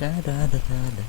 Da, da, da, da, da.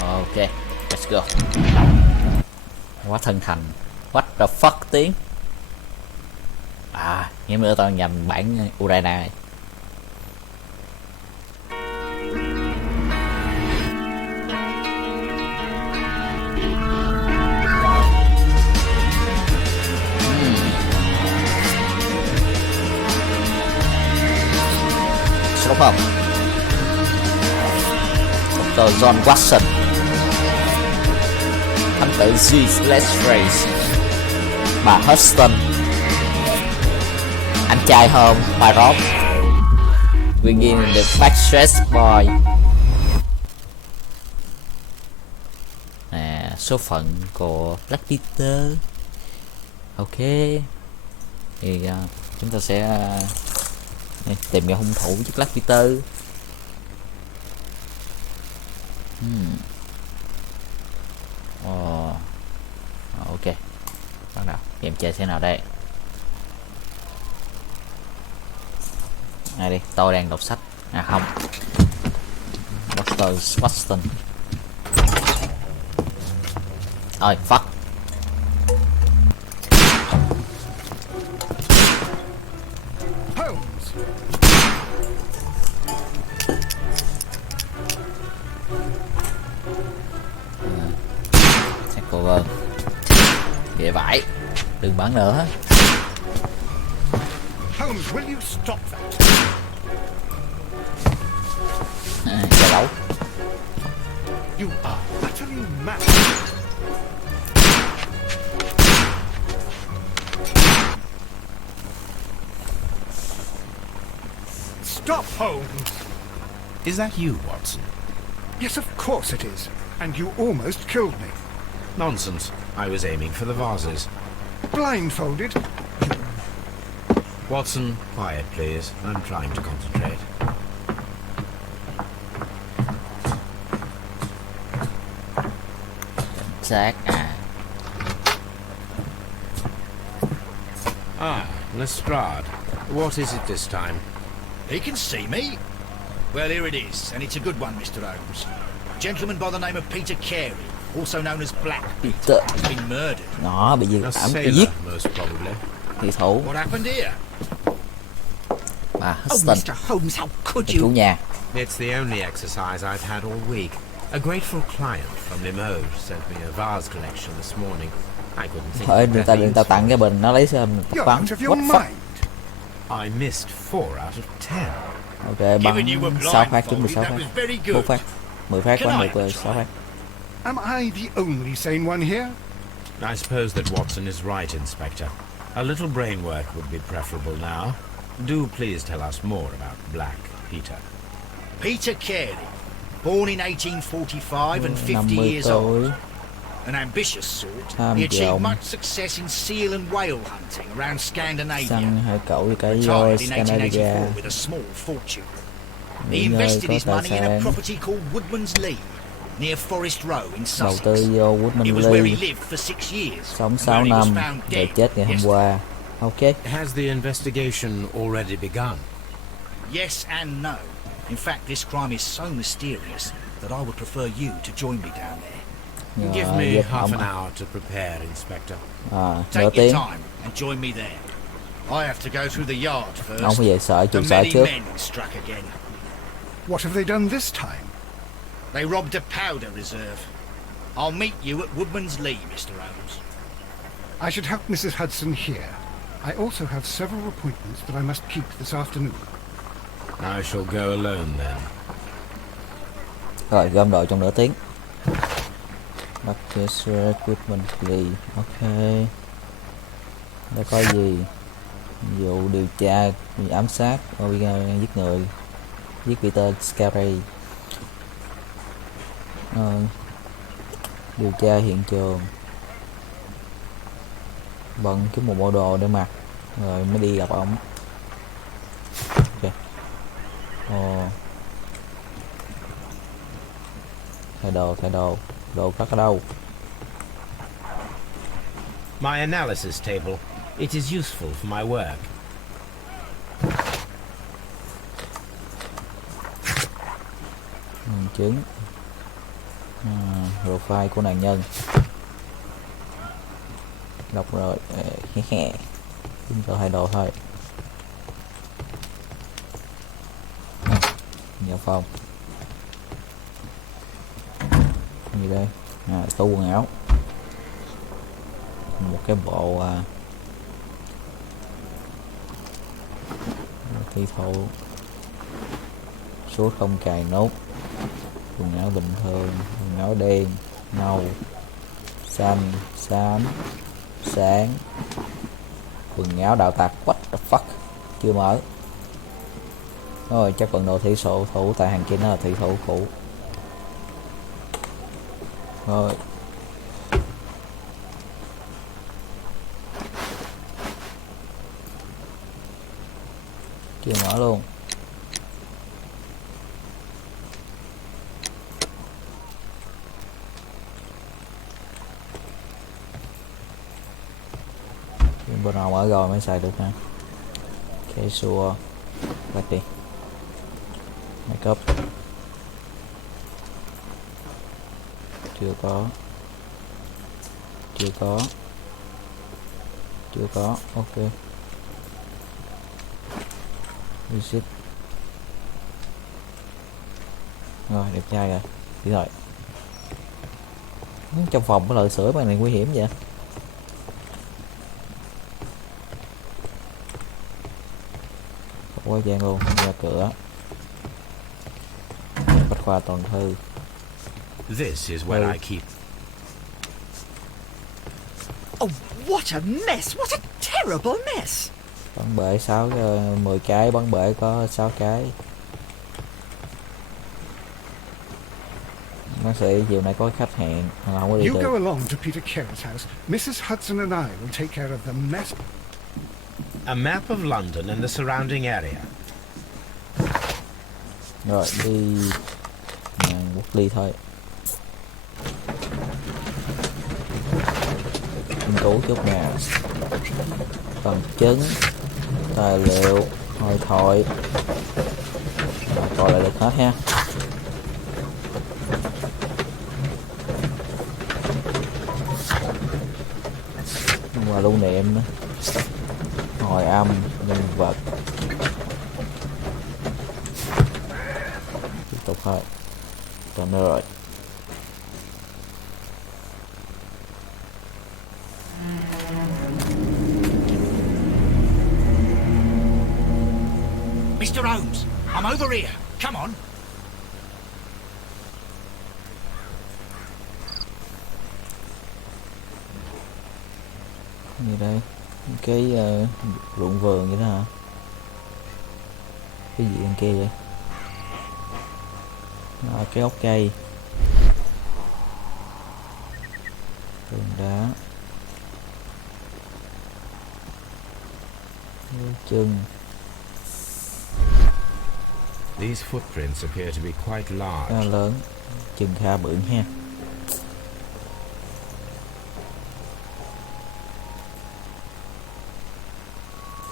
Ok, let's go. Quá thân thành. What the fuck tiếng. À, nhưng nữa tao nhầm bản Ukraine này. Đúng không? Dr. John Watson, thám tử G. Letchface, bà Huston, anh trai Holmes, Poirot, Begin the Backstreet Boy. Nè, số phận của Black Peter. Ok, thì chúng ta sẽ tìm ra hung thủ với Black Peter. Ok, bắt đầu game chơi thế nào đây? Này đi, tôi đang đọc sách. À không, Doctuer Watson. Ôi fuck. Địa vải, đừng bắn nữa. Holmes, will you stop that? Chơi đấu. You are utterly mad. Stop, Holmes. Is that you, Watson? Yes, of course it is. And you almost killed me. Nonsense. I was aiming for the vases. Blindfolded? Watson, quiet, please. I'm trying to concentrate. Xác à. Ah, Lestrade. What is it this time? He can see me. Well, here it is, and it's a good one, Mr. Holmes. A gentleman by the name of Peter Carey, also known as Black Peter, has been murdered. nó bị A giết, bị sailor, giết. most probably. Thị thủ What happened here? bà Oh, Huston, Mr. Holmes, how could chủ you? nhà. It's the only exercise I've had all week. A grateful client from Limoges sent me a vase collection this morning. I couldn't think Thôi of người better ta use tặng for cái bình nó lấy xem tập You're bắn. out of your What the fuck? mind. it. I missed 4 out of 10. Ok, Given you were bắn 6 phát trúng blindfolded, 16 that phát. was very 4 good. phát, 10 phát Can bắn I được have a 6 try? phát. Am I the only sane one here? I suppose that Watson is right, Inspector. A little brain work would be preferable now. Do please tell us more about Black Peter. Peter Carey, born in 1845 and 50 50 years old. tuổi, An ambitious sort, Tham he achieved vọng. much success in seal and whale hunting around Scandinavia. săn hải cẩu với cái voi Retired in Scandinavia. 1884 with a small fortune. He Nghỉ ngơi invested có his tài money in a sản, property called Woodman's Lee, near Forest Row in đầu Sussex. tư vô It Woodman was where he Lee, lived for 6 years. sống and 6 where he was năm found để dead chết ngày hôm yesterday. qua. Ok, Has the investigation already begun? Yes and no. In fact, this crime is so mysterious that I would prefer you to join me down there. Give rồi me giết half ông. an hour to prepare, Inspector. Nửa Take your tiếng. time and join me there. I have to go through the yard first. Ông phải về sở The trụ sở many trước. men struck again. What have they done this time? They robbed a powder reserve. I'll meet you at Woodman's Lee, Mr. Holmes. I should help Mrs. Hudson here. I also have several appointments that I must keep this afternoon. I shall go alone then. Rồi gom đội trong nửa tiếng. Doctuer Cải. Ok. Đây có gì? Vụ điều tra ám sát, giết người, giết Peter Scarry. Điều tra hiện trường. Bận kiếm một bộ đồ để mặc rồi mới đi gặp ông. Ok. Thay đồ đồ cất ở đâu? My analysis table. It is useful for my work. Nhân chứng. Profile của nạn nhân. Đọc rồi. Chúng tôi thay đồ thôi. Vào phòng. Gì đây? Tủ quần áo. Một cái bộ thi thụ. Suốt không cài nốt. Quần áo bình thường, quần áo đen, nâu, xanh, xám, sáng. Quần áo đạo tặc, what the fuck. Chưa mở. Rồi chắc vận đồ thủy thủ tại hàng kia nó là thủy thủ cũ. Rồi. Chưa mở luôn. Bên nào mở rồi mới xài được ha. Casual. Bắt đi. Make up. Chưa có. Ok. Visit. Rồi đẹp trai rồi. Đi rồi. Trong phòng có lợi sữa mà này nguy hiểm vậy. Quá gian luôn, ra cửa. Bách khoa toàn thư. This is where I keep. Oh, what a mess! What a terrible mess! Bắn bể 10 cái, bắn bể có 6 cái. Bác sĩ chiều nay có khách hẹn, không có đi You được. go along to Peter Carey's house. Mrs. Hudson and I will take care of the mess. A map of London and the surrounding area. Rồi đi quốc ly thôi. Nghiên cứu chút nè. Bằng chứng, tài liệu, hội thoại. Coi lại được hết ha. Và lưu niệm nữa. Hồi âm, nhân vật. Tiếp tục thôi. Còn nữa rồi. Mr. Holmes, I'm over here. Come on. Gì đây? Cái ruộng vườn vậy đó hả? Cái gì bên kia vậy? Cái ốc cây. Tường đá. Chân. These footprints appear to be quite large. Khá lớn. Chân kha bự ha.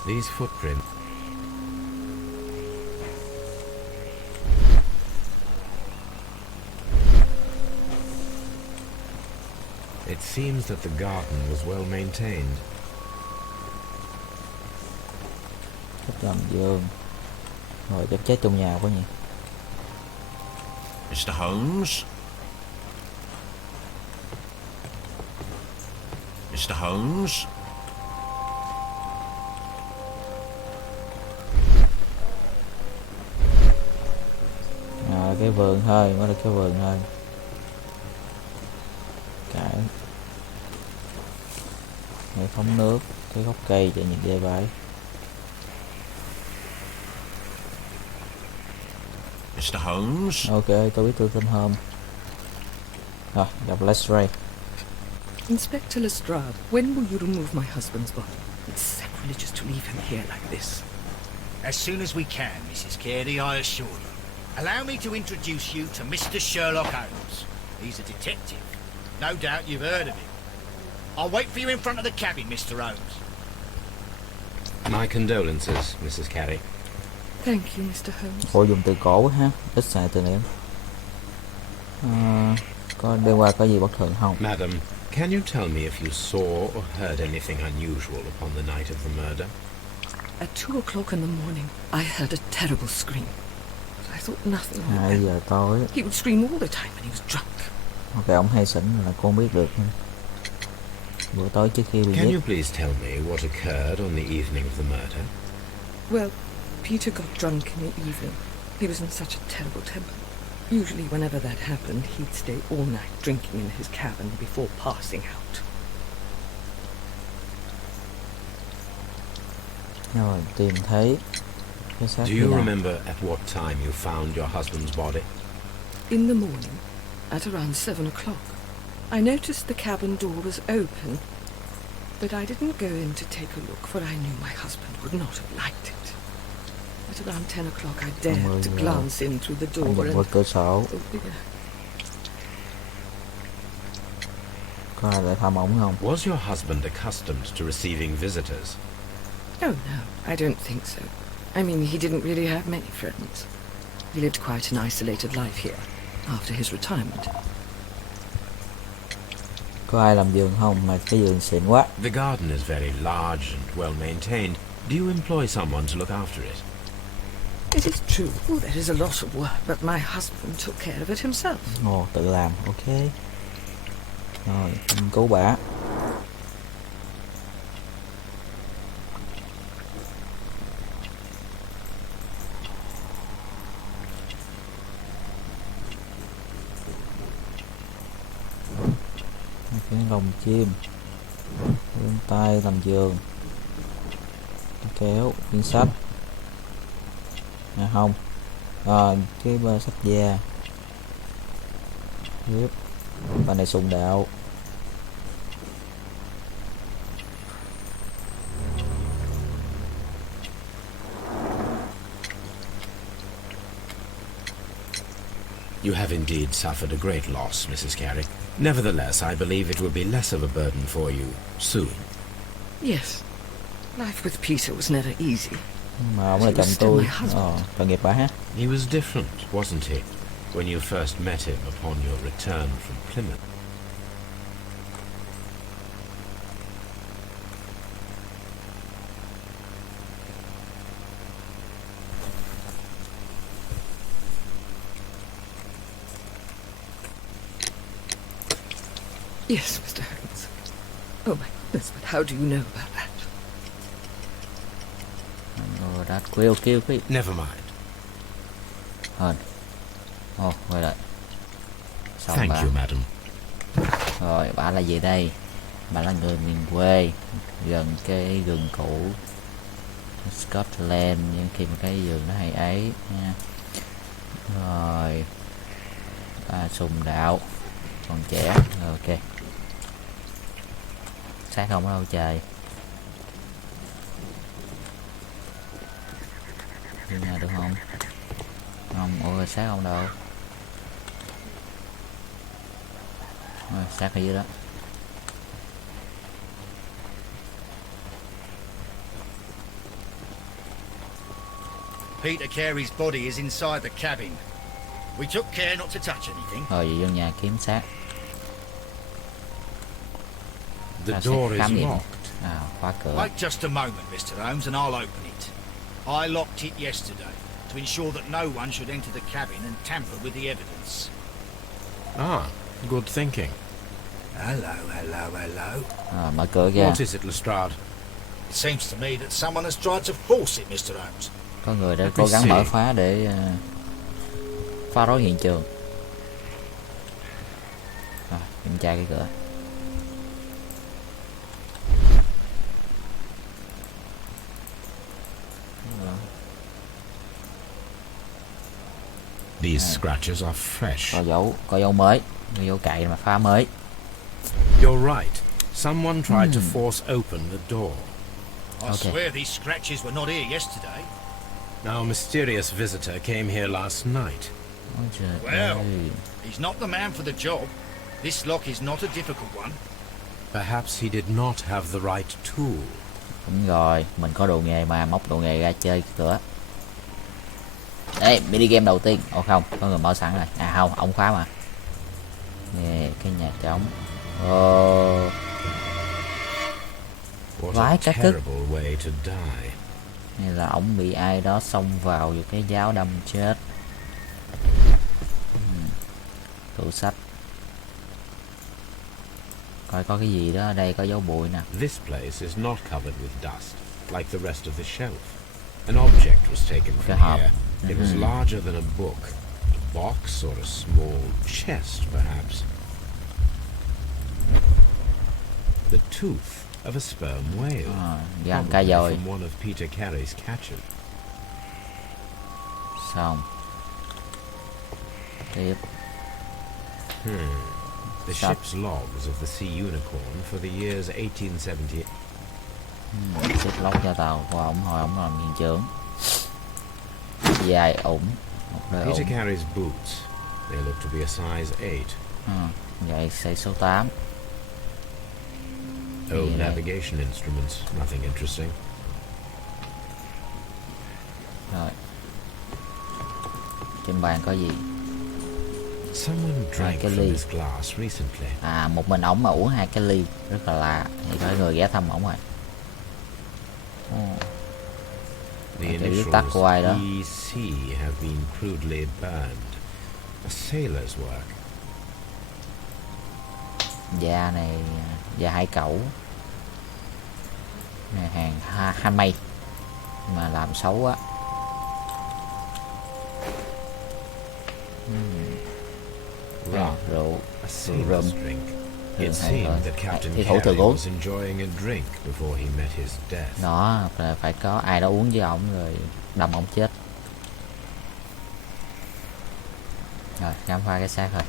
These footprints. It seems that the garden was well maintained. Cách làm giường. Rồi chắc chết trong nhà quá nhỉ. Mr. Holmes? Mr. Holmes? Cái vườn thôi, mới được cái vườn thôi. Cải. Hệ thống nước, cái gốc cây chạy nhìn dây bãi. Mr. Holmes? Ok, tôi biết tôi tên Holmes. Rồi, gặp Lestrade. Inspector Lestrade, when will you remove my husband's body? It's sacrilegious to leave him here like this. As soon as we can, Mrs. Carey, I assure you. Allow me to introduce you to Mr. Sherlock Holmes. He's a detective. No doubt you've heard of him. I'll wait for you in front of the cabin, Mr. Holmes. My condolences, Mrs. Carey. Thank you, Mr. Holmes. Ủa dùng từ cổ quá ha, ít xài từ niệm. Có đêm qua có gì bất thường không? Madam, can you tell me if you saw or heard anything unusual upon the night of the murder? At 2 o'clock in the morning, I heard a terrible scream. But I thought nothing of 2 it. giờ tối. He would scream all the time when he was drunk. Ok, ông hay xỉn là con biết được. Bữa tối trước khi bị Can giết. you please tell me what occurred on the evening of the murder? Well, Peter got drunk in the evening. He was in such a terrible temper. Usually whenever that happened, he'd stay all night drinking in his cabin before passing out. Rồi, tìm thấy cái xác Do khi you nào? remember at what time you found your husband's body? In the morning, at around 7 o'clock, I noticed the cabin door was open, but I didn't go in to take a look, for I knew my husband would not have liked it. At around 10 o'clock, I dared to glance in through the door Nhìn qua and... cửa sổ. Oh, yeah. Có ai lại thăm ổng không? Was your husband accustomed to receiving visitors? Oh, no, I don't think so. I mean, he didn't really have many friends. He lived quite an isolated life here, after his retirement. Có ai làm vườn không? Mà cái vườn xịn quá. The garden is very large and well maintained. Do you employ someone to look after it? It is true, there is a lot of work, but my husband took care of it himself. Ồ, tự làm, ok. Rồi, cứu bả. Cái lồng chim, vươn tay làm giường, kéo viên sách, không, cái bơ sách da, tiếp, bà này sùng đạo, You have indeed suffered a great loss, Mrs. Carey. Nevertheless, I believe it will be less of a burden for you soon. Yes, life with Peter was never easy. mà ông là chồng tôi, tội nghiệp bả ha. He was different, wasn't he, when you first met him upon your return from Plymouth? Yes, Mr. Holmes. Oh my goodness, but how do you know about that? That will kill me. Never mind. Quay lại. Xong Thank you, madam. Rồi, bà là gì đây? Bà là người miền quê, gần cái rừng cũ Scotland, nhưng khi mà cái vườn nó hay ấy nha. Rồi, sùng đạo, còn trẻ, rồi, ok. Sát không đâu trời. Đi nhà được không? Không, ôi sát không đâu. Rồi, sát ở dưới đó. Peter Carey's body is inside the cabin. We took care not to touch anything. Rồi về vô nhà kiếm xác. The door is locked. Khóa cửa. Wait just a moment, Mr. Holmes, and I'll open it. I locked it yesterday to ensure that no one should enter the cabin and tamper with the evidence. Ah, good thinking. Hello, hello, hello. Mở cửa ra. What is it, Lestrade? It seems to me that someone has tried to force it, Mr. Holmes. Có người đã cố gắng mở phá để phá rối hiện trường. Kiểm tra cái cửa. These scratches are fresh. Có dấu mới, có dấu cạy mà phá mới. You're right. Someone tried to force open the door. I swear these scratches were not here yesterday. Our mysterious visitor came here last night. Well, he's not the man for the job. This lock is not a difficult one. Perhaps he did not have the right tool. Đúng rồi, mình có đồ nghề mà, móc đồ nghề ra chơi cái cửa. Đây, mini game đầu tiên. Ồ không, có người mở sẵn rồi. À không, ông khóa mà. Nè, cái nhà trống. Vái các thức. Này là ổng bị ai đó xông vào rồi cái giáo đâm chết. Tủ sách. Coi có cái gì đó ở đây, có dấu bụi nè. This place is not covered with dust like the rest of the shelf. An object was taken from here. It was larger than a book, a box or a small chest, perhaps. The tooth of a sperm whale, probably from one of Peter Carey's catches. Xong. Tiếp. The ship's logs of the Sea Unicorn for the years 1878. Xếp lóc cho tàu của ổng, hồi ổng làm thuyền trưởng. Dài ủng, một đôi ủng. Peter Carey's boots. They look to be a size 8. Vậy size số 8. Old navigation instruments, nothing interesting. Rồi. Trên bàn có gì? Someone drank from this glass recently. À, một mình ổng mà uống 2 cái ly, rất là lạ. Thì có người ghé thăm ổng rồi. The initials EC have been crudely burned. A sailor's work. Da này, da hải cẩu. Này hàng handmade mà làm xấu quá. Rượu, a sailor's drink. It seemed that Captain Carey was enjoying a drink before he met his death. Nó phải có ai đó uống với ổng rồi đâm ổng chết. Rồi, khám phá cái xác thôi.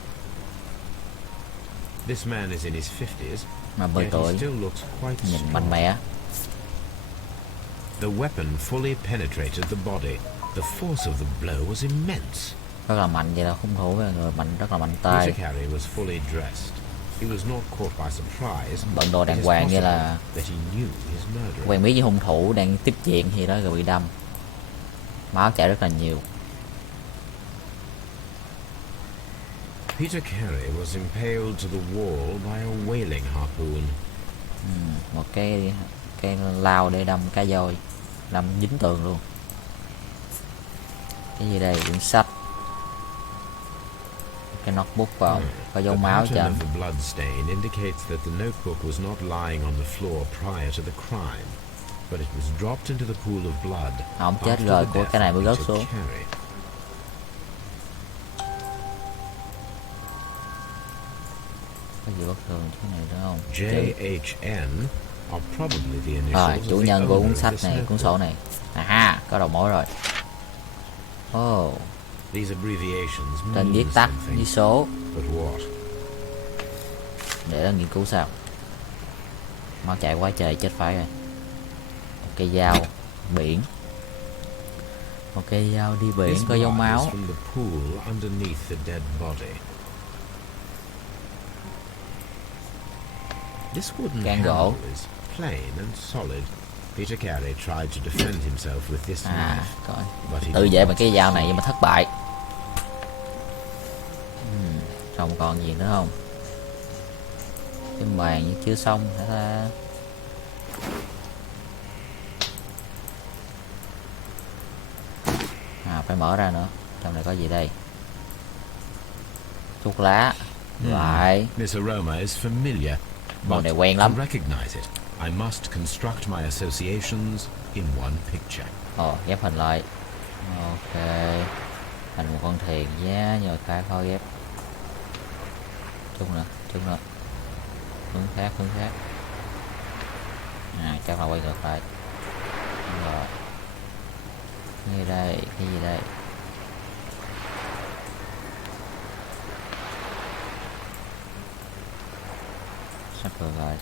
This man is in his 50s, mà 10 tuổi, nhìn mạnh mẽ. The weapon fully penetrated the body. The force of the blow was immense. Rất là mạnh, vậy là hung thủ là người mạnh, rất là mạnh tay. Peter Carey was fully dressed. He was not caught by surprise. Bận đồ đàng hoàng, như là quen biết với hung thủ đang tiếp chuyện gì đó rồi bị đâm. Máu chảy rất là nhiều. Peter Carey was impaled to the wall by a whaling harpoon. Một cái lao để đâm cá voi, đâm dính tường luôn. Cái gì đây? Quyển sách. Cái notebook vào, có dấu máu cho anh. The blood stain indicates that the notebook was not lying on the floor prior to the crime, but it was dropped into the pool of blood. Ông chết rồi, của cái này mới rớt xuống. Có gì bất thường chỗ này nữa không? JHN are probably the initials. Chủ nhân của cuốn sách này, cuốn sổ này. Có đầu mối rồi. Tên viết tắt với số. Để nó nghiên cứu sao. Máu chạy quá trời, chết phải rồi. Một cây dao biển. Một cây dao đi biển có dấu máu. Can gỗ. Peter Carey tried to defend himself with this knife, tự vệ bằng cái dao này nhưng mà thất bại. Không còn gì nữa không? Cái bàn như chưa xong hả ta? phải mở ra nữa. Trong này có gì đây? Thuốc lá. Lại. This aroma is familiar. Màu But này quen to lắm. recognize it, I must construct my associations in one picture. Ghép hình lại. Ok. Thành một con thuyền giá nhờ khá khó ghép. Chút nữa. Hướng khác. Chắc là quay ngược lại. Rồi. Cái gì đây? Sắp rồi.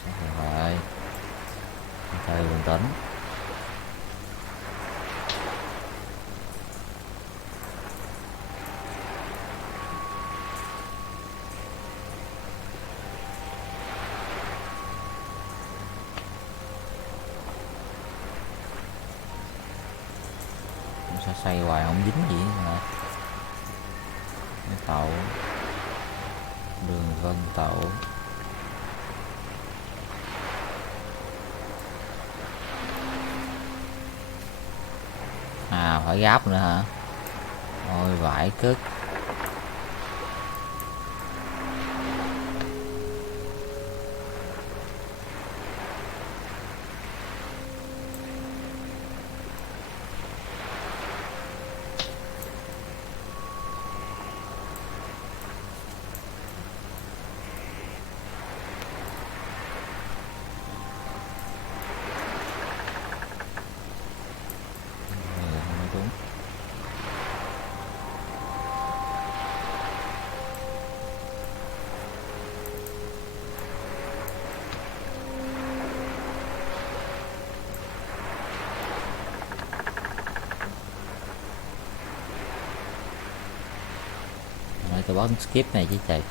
Thôi bình tĩnh. Sao xoay hoài không dính gì hả? Tàu đường vân tàu. Phải gáp nữa hả? Ôi vải cứt. Tôi bấm skip này chứ trời,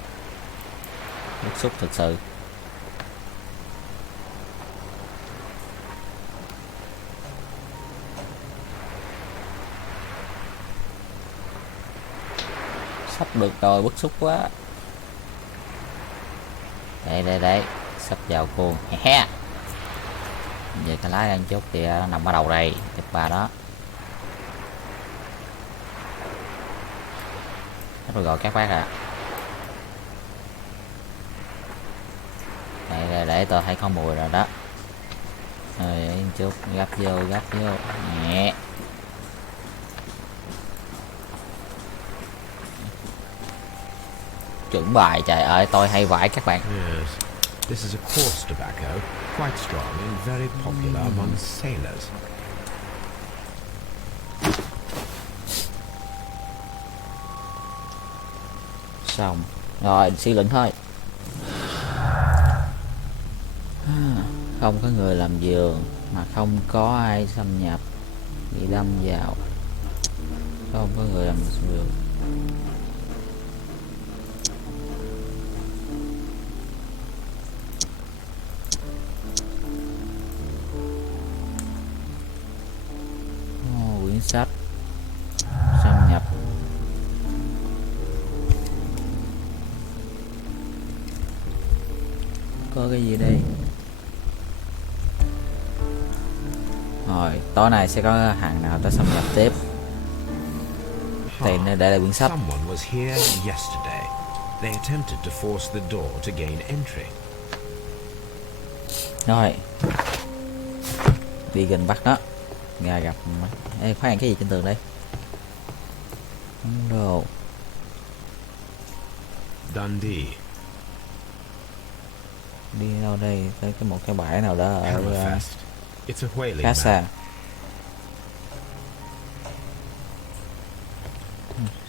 bức xúc thực sự. Sắp được rồi, bức xúc quá. Đây sắp vào cuồng. Giờ cái lái ăn chút thì nằm ở đầu đây, chụp bà đó. Rồi gọi các bác ạ. Đây để tôi thấy có mùi rồi đó. Rồi chút gấp vô nhẹ. Chuẩn bài, trời ơi tôi hay vải các bạn. Yes. This is a coarse tobacco, quite strong and very popular among sailors. Xong rồi, suy luận thôi. Không có người làm giường mà không có ai xâm nhập, bị đâm vào. Không có người làm giường. Quyển sách xâm nhập. Có cái gì đây? Rồi tối nay sẽ có hàng nào tới xâm nhập tiếp. Thì đây là quyển sách. Someone was here yesterday. They attempted to force the door to gain entry. Rồi đi gần bắt nó. Ngài gặp. Ê, khoan, cái gì trên tường đây? Đồ. Dundee. Đi đâu đây? Tới một cái bãi nào đó ở It's a whaling Casa.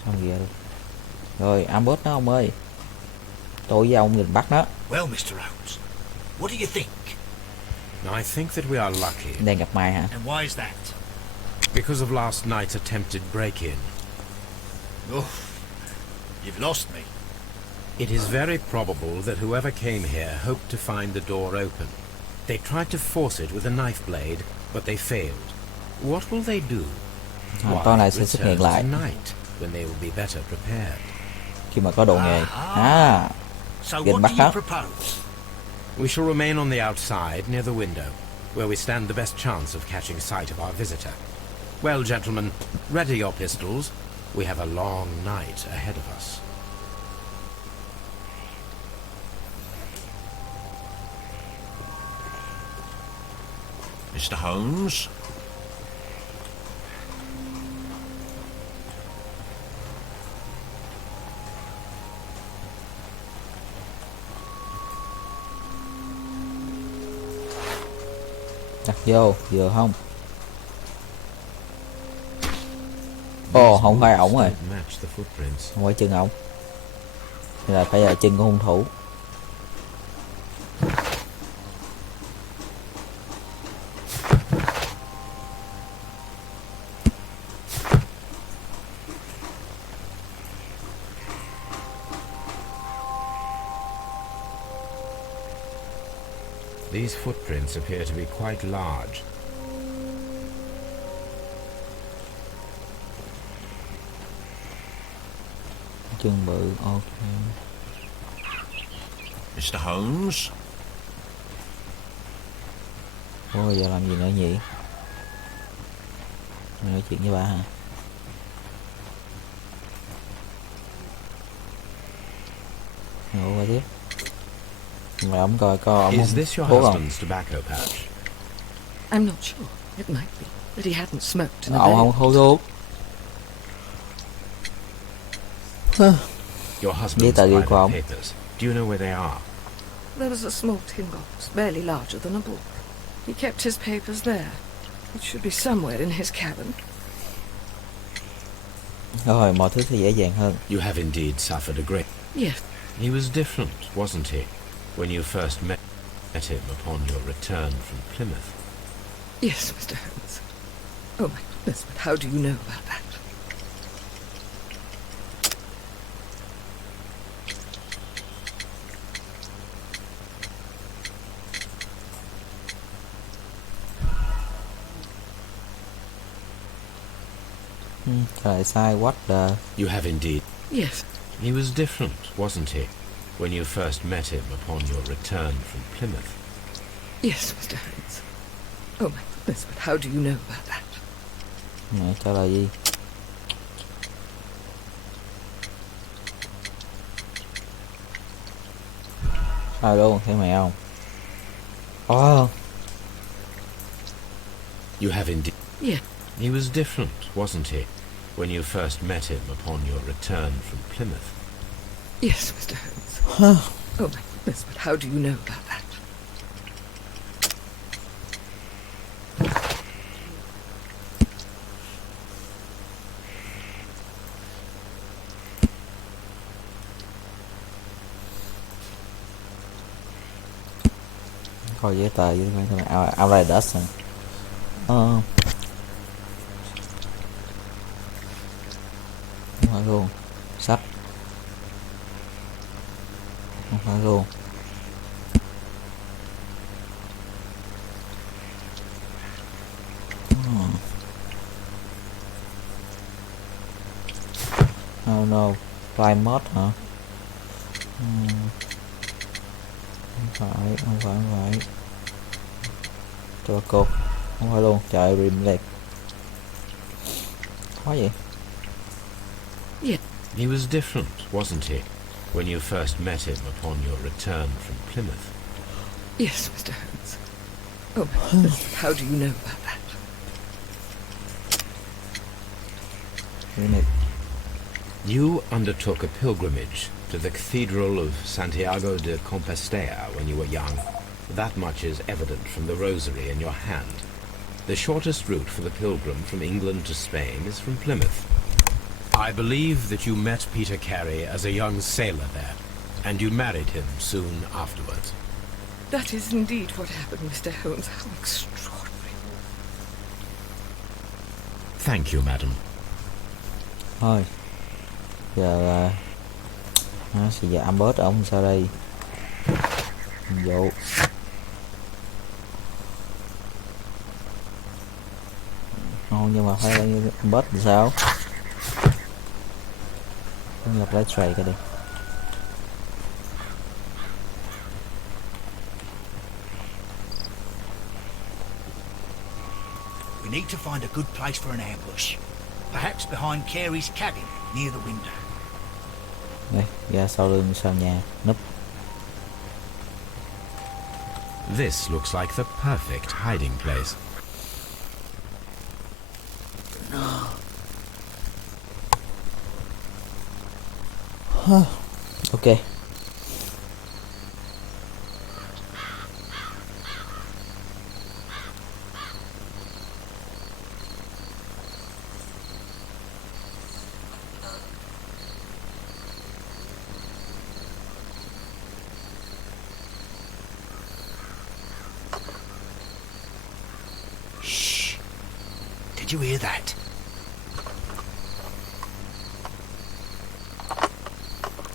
Xong kìa. Rồi Ambos đó ông ơi. Tôi với ông nhìn bắt nó. Well, Mr. Holmes, what do you think? I think that we are lucky. Đang gặp Mai hả? And why is that? Because of last night's attempted break-in. Oh, you've lost me. It is very probable that whoever came here hoped to find the door open. They tried to force it with a knife blade, but they failed. What will they do? Con này sẽ xuất hiện lại tonight, when they will be better prepared. khi mà có đồ nghề. So Gần what bắt do you đó. propose? We shall remain on the outside near the window, where we stand the best chance of catching sight of our visitor. Well, gentlemen, ready your pistols. We have a long night ahead of us. Mr. Holmes? Đặt vô, vừa không? Ồ, không phải ổng rồi. Match the footprints. Không phải chân ổng. Nên là phải là chân của hung thủ. These footprints appear to be quite large. Chân bự, ok. Mr. Holmes? Ủa giờ làm gì nữa nhỉ? Nói chuyện với bà hả? Ngủ qua tiếp. Mà ông coi ông Is this your thuốc không? husband's tobacco pouch? I'm not sure. It might be that he hadn't smoked in a Ông very không hút thuốc. Your Giấy husband's tờ ghi của private ông. papers. Do you know where they are? There was a small tin box, barely larger than a book. He kept his papers there. It should be somewhere in his cabin. Rồi mọi thứ thì dễ dàng hơn. You have indeed suffered a great... Yes. He was different, wasn't he, when you first met him upon your return from Plymouth? Yes, Mr. Holmes. Oh my goodness, but how do you know about that? Trời sai what the... You have indeed. Yes. He was different, wasn't he, when you first met him upon your return from Plymouth? Yes, Mr. Holmes. Oh my goodness, but how do you know about that? Mẹ trả lời gì? Sao luôn, thấy mẹ không? Oh. You have indeed. Yeah. He was different, wasn't he, when you first met him upon your return from Plymouth? Yes, Mr. Holmes. Oh my goodness, but how do you know about that? Coi giấy tờ với mấy outriders nè. Không phải luôn. Sách. Không phải luôn. Oh no. Climate hả? Không phải. Cho cô. Không phải luôn. Trời rim lệch. Khó vậy? Yeah. He was different, wasn't he, when you first met him upon your return from Plymouth? Yes, Mr. Holmes. Oh my goodness, but how do you know about that? You undertook a pilgrimage to the Cathedral of Santiago de Compostela when you were young. That much is evident from the rosary in your hand. The shortest route for the pilgrim from England to Spain is from Plymouth. I believe that you met Peter Carey as a young sailor there, and you married him soon afterwards. That is indeed what happened, Mr. Holmes. How extraordinary. Thank you, madam. Thôi. Giờ nó sẽ giảm bớt ông sao đây? Vụ. Không, nhưng mà phải là bớt thì sao? Nhập lại trade cái đi. We You need to find a good place for an ambush. Perhaps behind Carey's cabin, near the window. Đây, ra sau lưng sàn nhà, núp. This looks like the perfect hiding place. Ok. Shh. Did you hear that?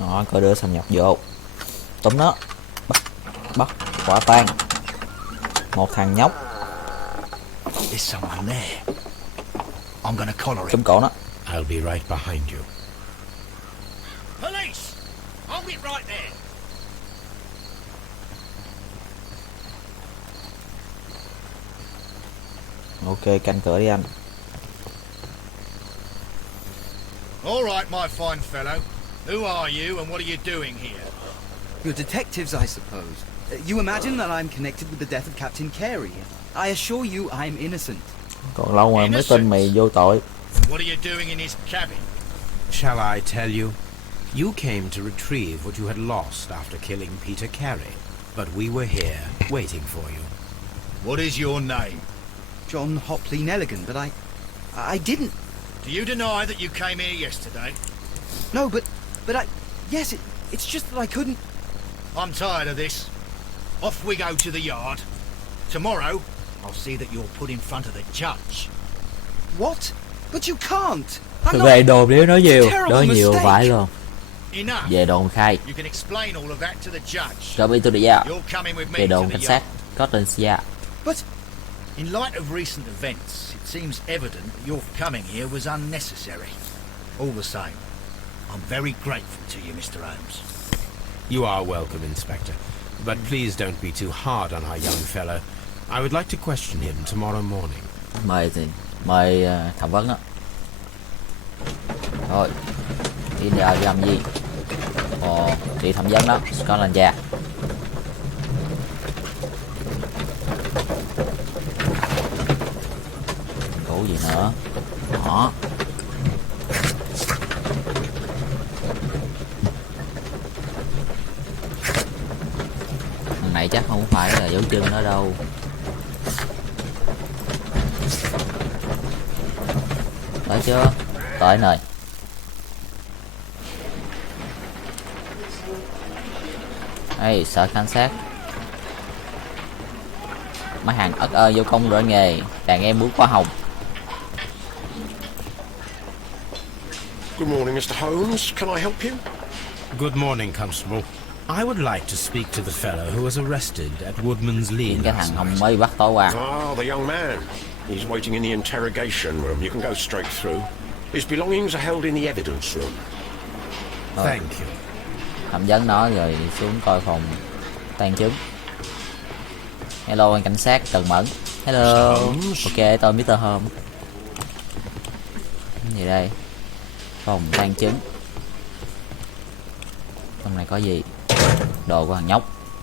Đó, có đứa xâm nhập vô. Túm nó. Bắt quả tang. Một thằng nhóc. There's someone there. I'm gonna collar him. Túm cổ nó. I'll be right behind you. Police! Hold it right there. Ok, canh cửa đi anh. All right, my fine fellow. Who are you and what are you doing here? You're detectives, I suppose. You imagine that I'm connected with the death of Captain Carey. I assure you I'm innocent. Còn lâu mà mới tin mày vô tội. And what are you doing in his cabin? Shall I tell you? You came to retrieve what you had lost after killing Peter Carey, but we were here waiting for you. What is your name? John Hopley Nelligan, but I didn't. Do you deny that you came here yesterday? No, but yes, it's just that I couldn't. I'm tired of this. Off we go to the yard. Tomorrow, I'll see that you're put in front of the judge. What? But you can't. I'm Về not. đồn nếu nói nhiều, It's a terrible nói nhiều mistake. vãi luôn. Enough. Về đồn khai. You can explain all of that to the judge. Rồi đi tôi đi ra. You're coming with me Về to đồn the cảnh yard. sát. Có tên Sia. But In light of recent events, it seems evident that your coming here was unnecessary. All the same, I'm very grateful to you, Mr. Holmes. You are welcome, Inspector. But please don't be too hard on our young fellow. I would like to question him tomorrow morning. Mời thẩm vấn đó. Thôi. Đi giờ làm gì? Ồ, đi thẩm vấn đó. Scotland Yard. Cổ gì nữa? Đó. Thằng này chắc không phải là dấu chân nó đâu. Tới chưa? Tới nơi. Ê, sợ cảnh sát. Mấy hàng ất ơ vô công rồi nghề. Đàn em muốn hoa hồng. Good morning, Mr. Holmes. Can I help you? Good morning, Constable. I would like to speak to the fellow who was arrested at Woodman's Lee Cái last thằng Hồng night. mới bắt tối qua. Ah, the young man. He's waiting in the interrogation room. You can go straight through. His belongings are held in the evidence room. Thank you. Thẩm vấn nó rồi xuống coi phòng tang chứng. Hello anh cảnh sát Cần Mẫn. Hello. Ok, tôi Mr. Holmes. Cái gì đây? Phòng tang chứng. Trong này có gì? Đồ của thằng nhóc.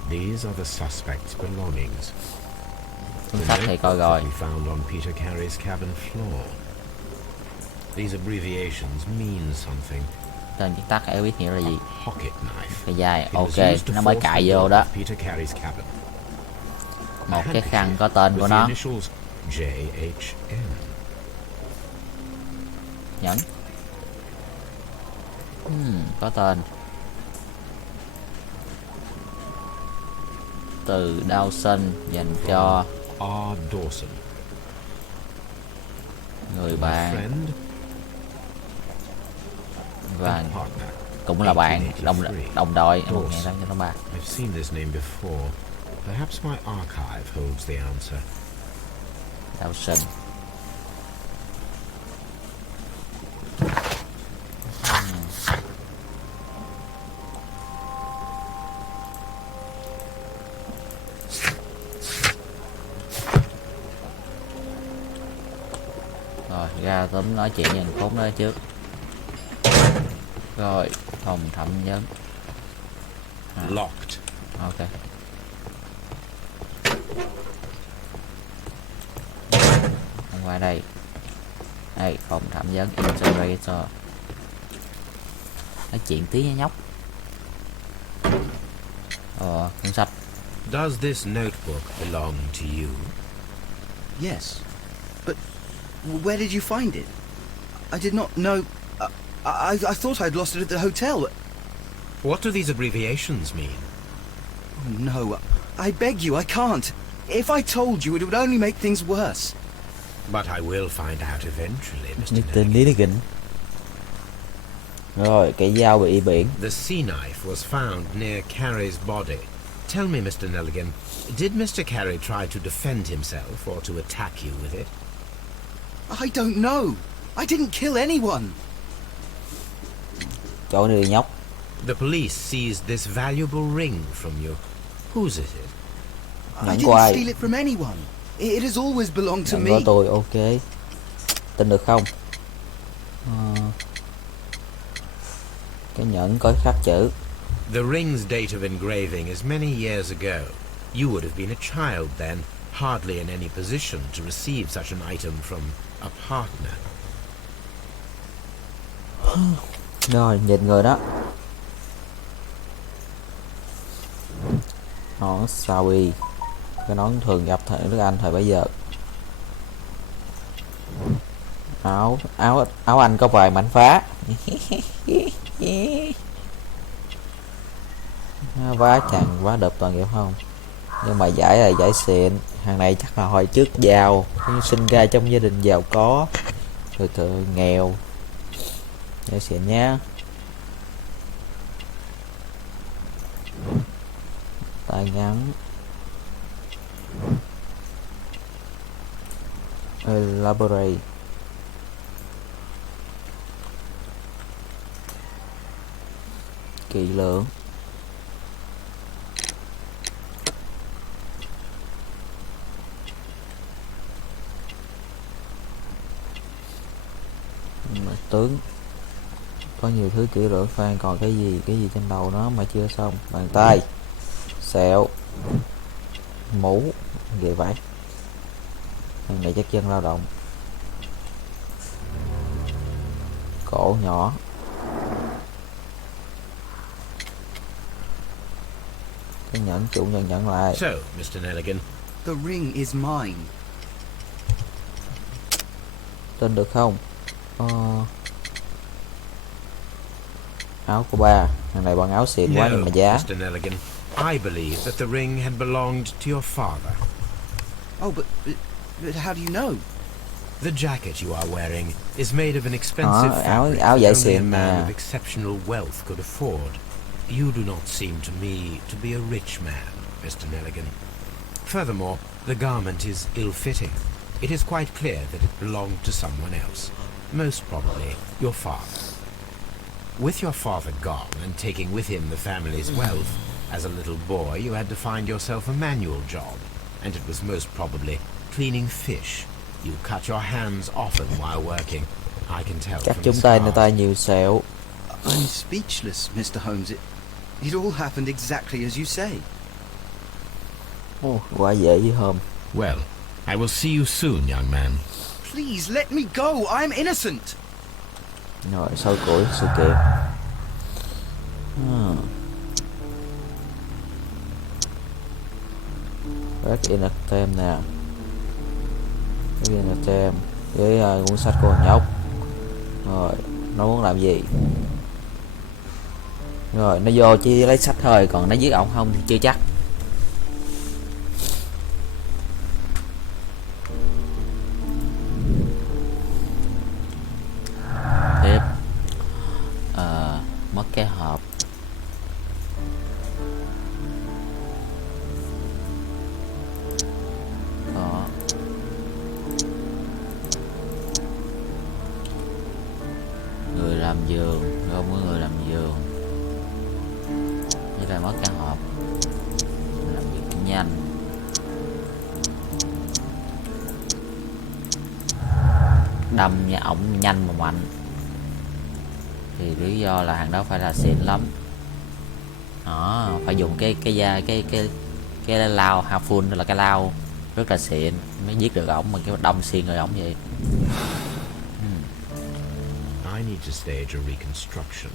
These are the suspect's belongings. Cuốn sách thì coi rồi. We found on Peter Carey's cabin floor. These abbreviations mean something. Tên viết tắt em biết nghĩa là gì? Pocket knife. Cái dài. It was Ok, used to nó mới force cài the vô door đó. of Peter Carey's cabin. Một cái khăn có tên của With the nó. initials JHM. Nhẫn. Có tên. Từ Dawson dành cho R. Dawson. người bạn Friend và and partner. cũng là bạn đồng đội năm 1803. I've seen this name before. Perhaps my archive holds the answer. Dawson. Rồi ra tóm nói chuyện với thằng khốn đó trước. Rồi phòng thẩm vấn. Locked. Ok. Qua đây. Đây phòng thẩm vấn interrogator. Nói chuyện tí với nhóc. Cuốn sách. Does this notebook belong to you? Yes. But where did you find it? I did not know... I thought I'd lost it at the hotel. What do these abbreviations mean? Oh, no. I beg you, I can't. If I told you, it would only make things worse. But I will find out eventually, Mr. Tên Nelligan. Rồi, cái dao bị biển. The sea knife was found near Carey's body. Tell me, Mr. Nelligan, did Mr. Carey try to defend himself or to attack you with it? I don't know. I didn't kill anyone. Chỗ này nhóc. The police seized this valuable ring from you. Whose is it? I didn't steal it from anyone. It has always belonged to me. Của tôi, ok. Tin được không? Cái nhẫn có khắc chữ. The ring's date of engraving is many years ago. You would have been a child then, hardly in any position to receive such an item from a partner. Rồi, nhìn người đó. Nón Sawi. Cái nón thường gặp ở nước Anh thời bấy giờ. Áo anh có vài mảnh phá. Vá chằng vá đập toàn nghiệp không, nhưng mà giải là giải xịn. Hàng này chắc là hồi trước giàu, sinh ra trong gia đình giàu có rồi từ nghèo. Giải xịn nhá. Tay ngắn. Elaborate. Kỹ lưỡng. Tướng. Có nhiều thứ kỹ lưỡng Phan, còn cái gì trên đầu nó mà chưa xong. Bàn tay, sẹo, mũ, ghệ vải. Thằng này chắc chân lao động. Cổ nhỏ. Cái nhẫn chủ nhân nhận lại. So, Mr. Nelligan, The ring is mine. Tin được không? Áo của ba. Thằng này bằng áo xịn quá nhưng mà giá. Mr. Nelligan, I believe that the ring had belonged to your father. Oh, but how do you know? The jacket you are wearing is made of an expensive fabric áo that giải only a xịn man nè. of exceptional wealth could afford. You do not seem to me to be a rich man, Mr. Nelligan. Furthermore, the garment is ill-fitting. It is quite clear that it belonged to someone else, most probably your father. With your father gone and taking with him the family's wealth, as a little boy you had to find yourself a manual job, and it was most probably cleaning fish. You cut your hands often while working. I can tell Chắc from chúng the tay scars. tay nhiều sẹo. I'm speechless, Mr. Holmes. It all happened exactly as you say. Quá dễ với Hôm. Well, I will see you soon, young man. Please let me go. I'm innocent. Rồi sau cuối sự kiện. Rất in thêm nè. Rất in thêm với cuốn sách của thằng nhóc. Rồi nó muốn làm gì? Rồi nó vô chỉ lấy sách thôi, còn nó giết ổng không thì chưa chắc. Tiếp. Mất cái hộp. Có người làm giường, không có người làm giường. Như là mất cái hộp. Làm việc nhanh. đâm nha ổng nhanh mà mạnh, thì lý do là hàng đó phải là xịn lắm. Đó, phải dùng cái lao harpoon, là cái lao rất là xịn mới giết được ổng, mà cái đâm xuyên người ổng vậy. I need to stage a reconstruction.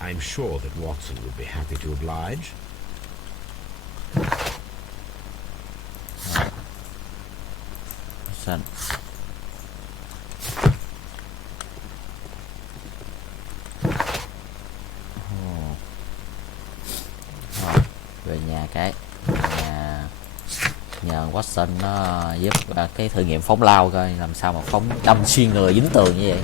I'm sure that Watson would be happy to oblige. Watson. Rồi, về nhà cái nhờ Watson nó giúp cái thử nghiệm phóng lao coi làm sao mà phóng đâm xuyên người dính tường như vậy.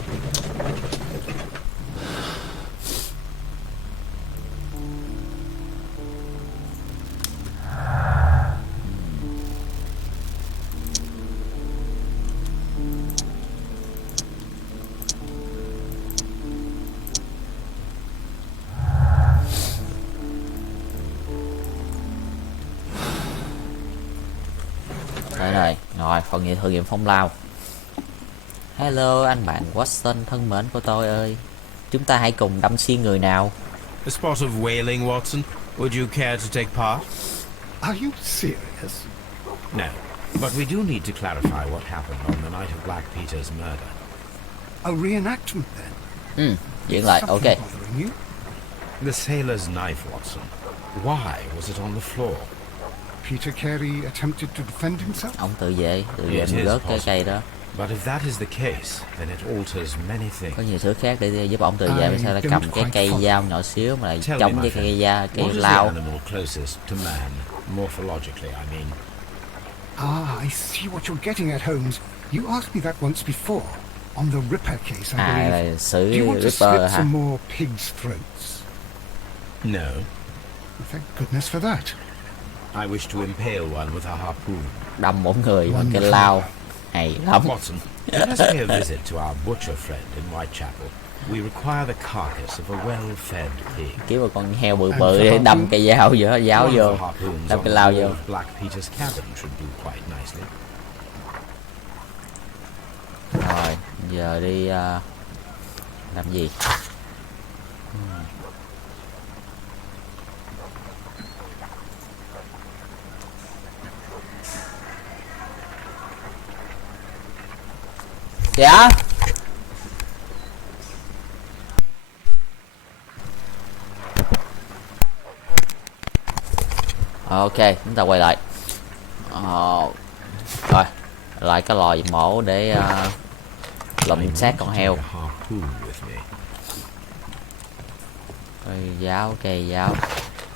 Đây rồi, phần thử nghiệm phóng lao. Hello anh bạn Watson thân mến của tôi ơi, chúng ta hãy cùng đâm xuyên người nào. A spot of whaling, Watson. Would you care to take part? Are you serious? No, but we do need to clarify what happened on the night of Black Peter's murder. A reenactment then? Diễn lại, ok. Something bothering you? The sailor's knife, Watson. Why was it on the floor? Peter Carey attempted to defend himself? Ông tự vệ It is rớt cái possible. cây đó. But if that is the case, then it alters many things. Có nhiều thứ khác để giúp ông tự vệ, mà sao lại cầm cái cây dao nhỏ xíu mà lại Tell me, chống my với friend, cây what is the lao. animal closest to man, morphologically, I mean? Ah, I see what you're getting at, Holmes. You asked me that once before, on the Ripper case, I believe. Là xử Do you want to Ripper slit hả? some more pigs' throats? No. Thank goodness for that. I wish to impale one with a harpoon. Đâm mỗi người bằng cây lao hay lắm. Watson, let us pay a visit to our butcher friend in Whitechapel. We require the carcass of a well-fed pig. Kiếm một con heo bự bự để đâm cây dao vô, giáo One vô, of the harpoons đâm on cây the lao wall vô. of Black Peter's cabin should do quite nicely. Rồi, giờ đi làm gì? Dạ. Ok, chúng ta quay lại. Rồi, lại cái lò mổ để lụm xác con heo.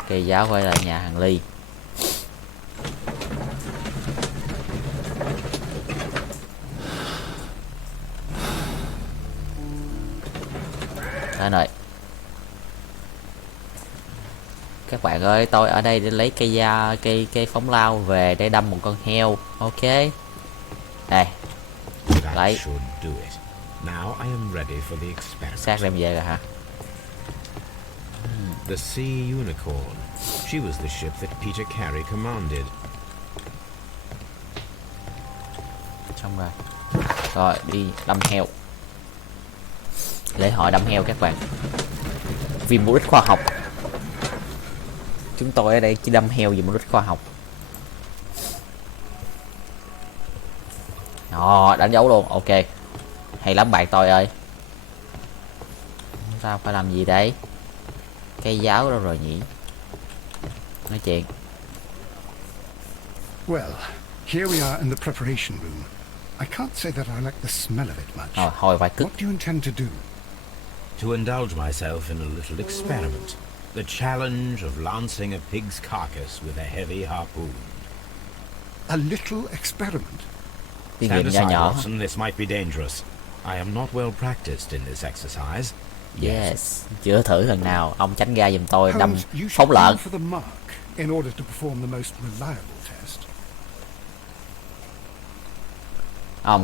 Cây giáo quay lại nhà hàng Ly. Đây này. Các bạn ơi, tôi ở đây để lấy cây phóng lao về để đâm một con heo. Ok. Đây. Lấy. Xác đem về rồi hả? The Sea Unicorn. She was the ship that Peter Carey commanded. Xong rồi. Rồi, đi đâm heo. Lễ hội đâm heo các bạn. Vì mục đích khoa học. Chúng tôi ở đây chỉ đâm heo vì mục đích khoa học. Đánh dấu luôn, ok. Hay lắm bạn tôi ơi. Sao phải làm gì đây? Cây giáo đâu rồi nhỉ? Nói chuyện. Well, here we are in the preparation room. I can't say that I like the smell of it much. Hồi vài cứt. What do you intend to do? To indulge myself in a little experiment. The challenge of lancing a pig's carcass with a heavy harpoon. A little experiment? Thí Stand nghiệm aside, nhỏ. Watson, this might be dangerous. I am not well practiced in this exercise. Yes, chưa thử lần nào. Ông tránh ra giùm tôi đâm Holmes, you phóng should lợn. aim for the mark in order to perform the most reliable test.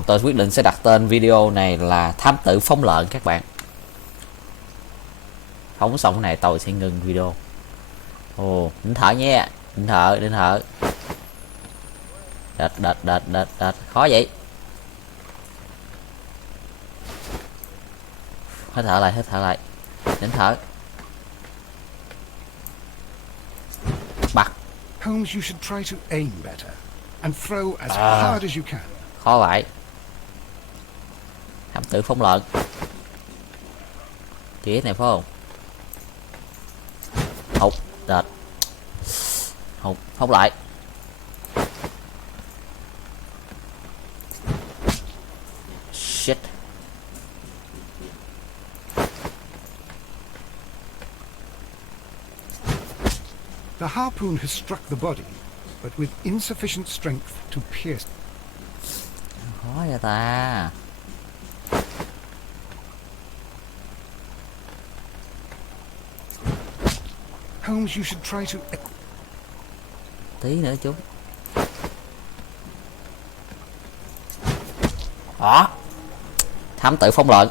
Tôi quyết định sẽ đặt tên video này là Thám tử phóng lợn các bạn. Phóng xong cái này tôi sẽ ngừng video. Nín thở nha. Nín thở. Đệt. Khó vậy. Hít thở lại, hít thở lại. Đến thở. Bật. Holmes, you should try to aim better and throw as hard as you can. Khó lại. Thám tử phóng lợn. Chỉ này phải không? Hụt. Đệt. Hụt. Phóng lại. Shit. The harpoon has struck the body, but with insufficient strength to pierce. Khó vậy ta. Holmes, you should try to... Tí nữa chú. Đó. Thám tử phóng lợn.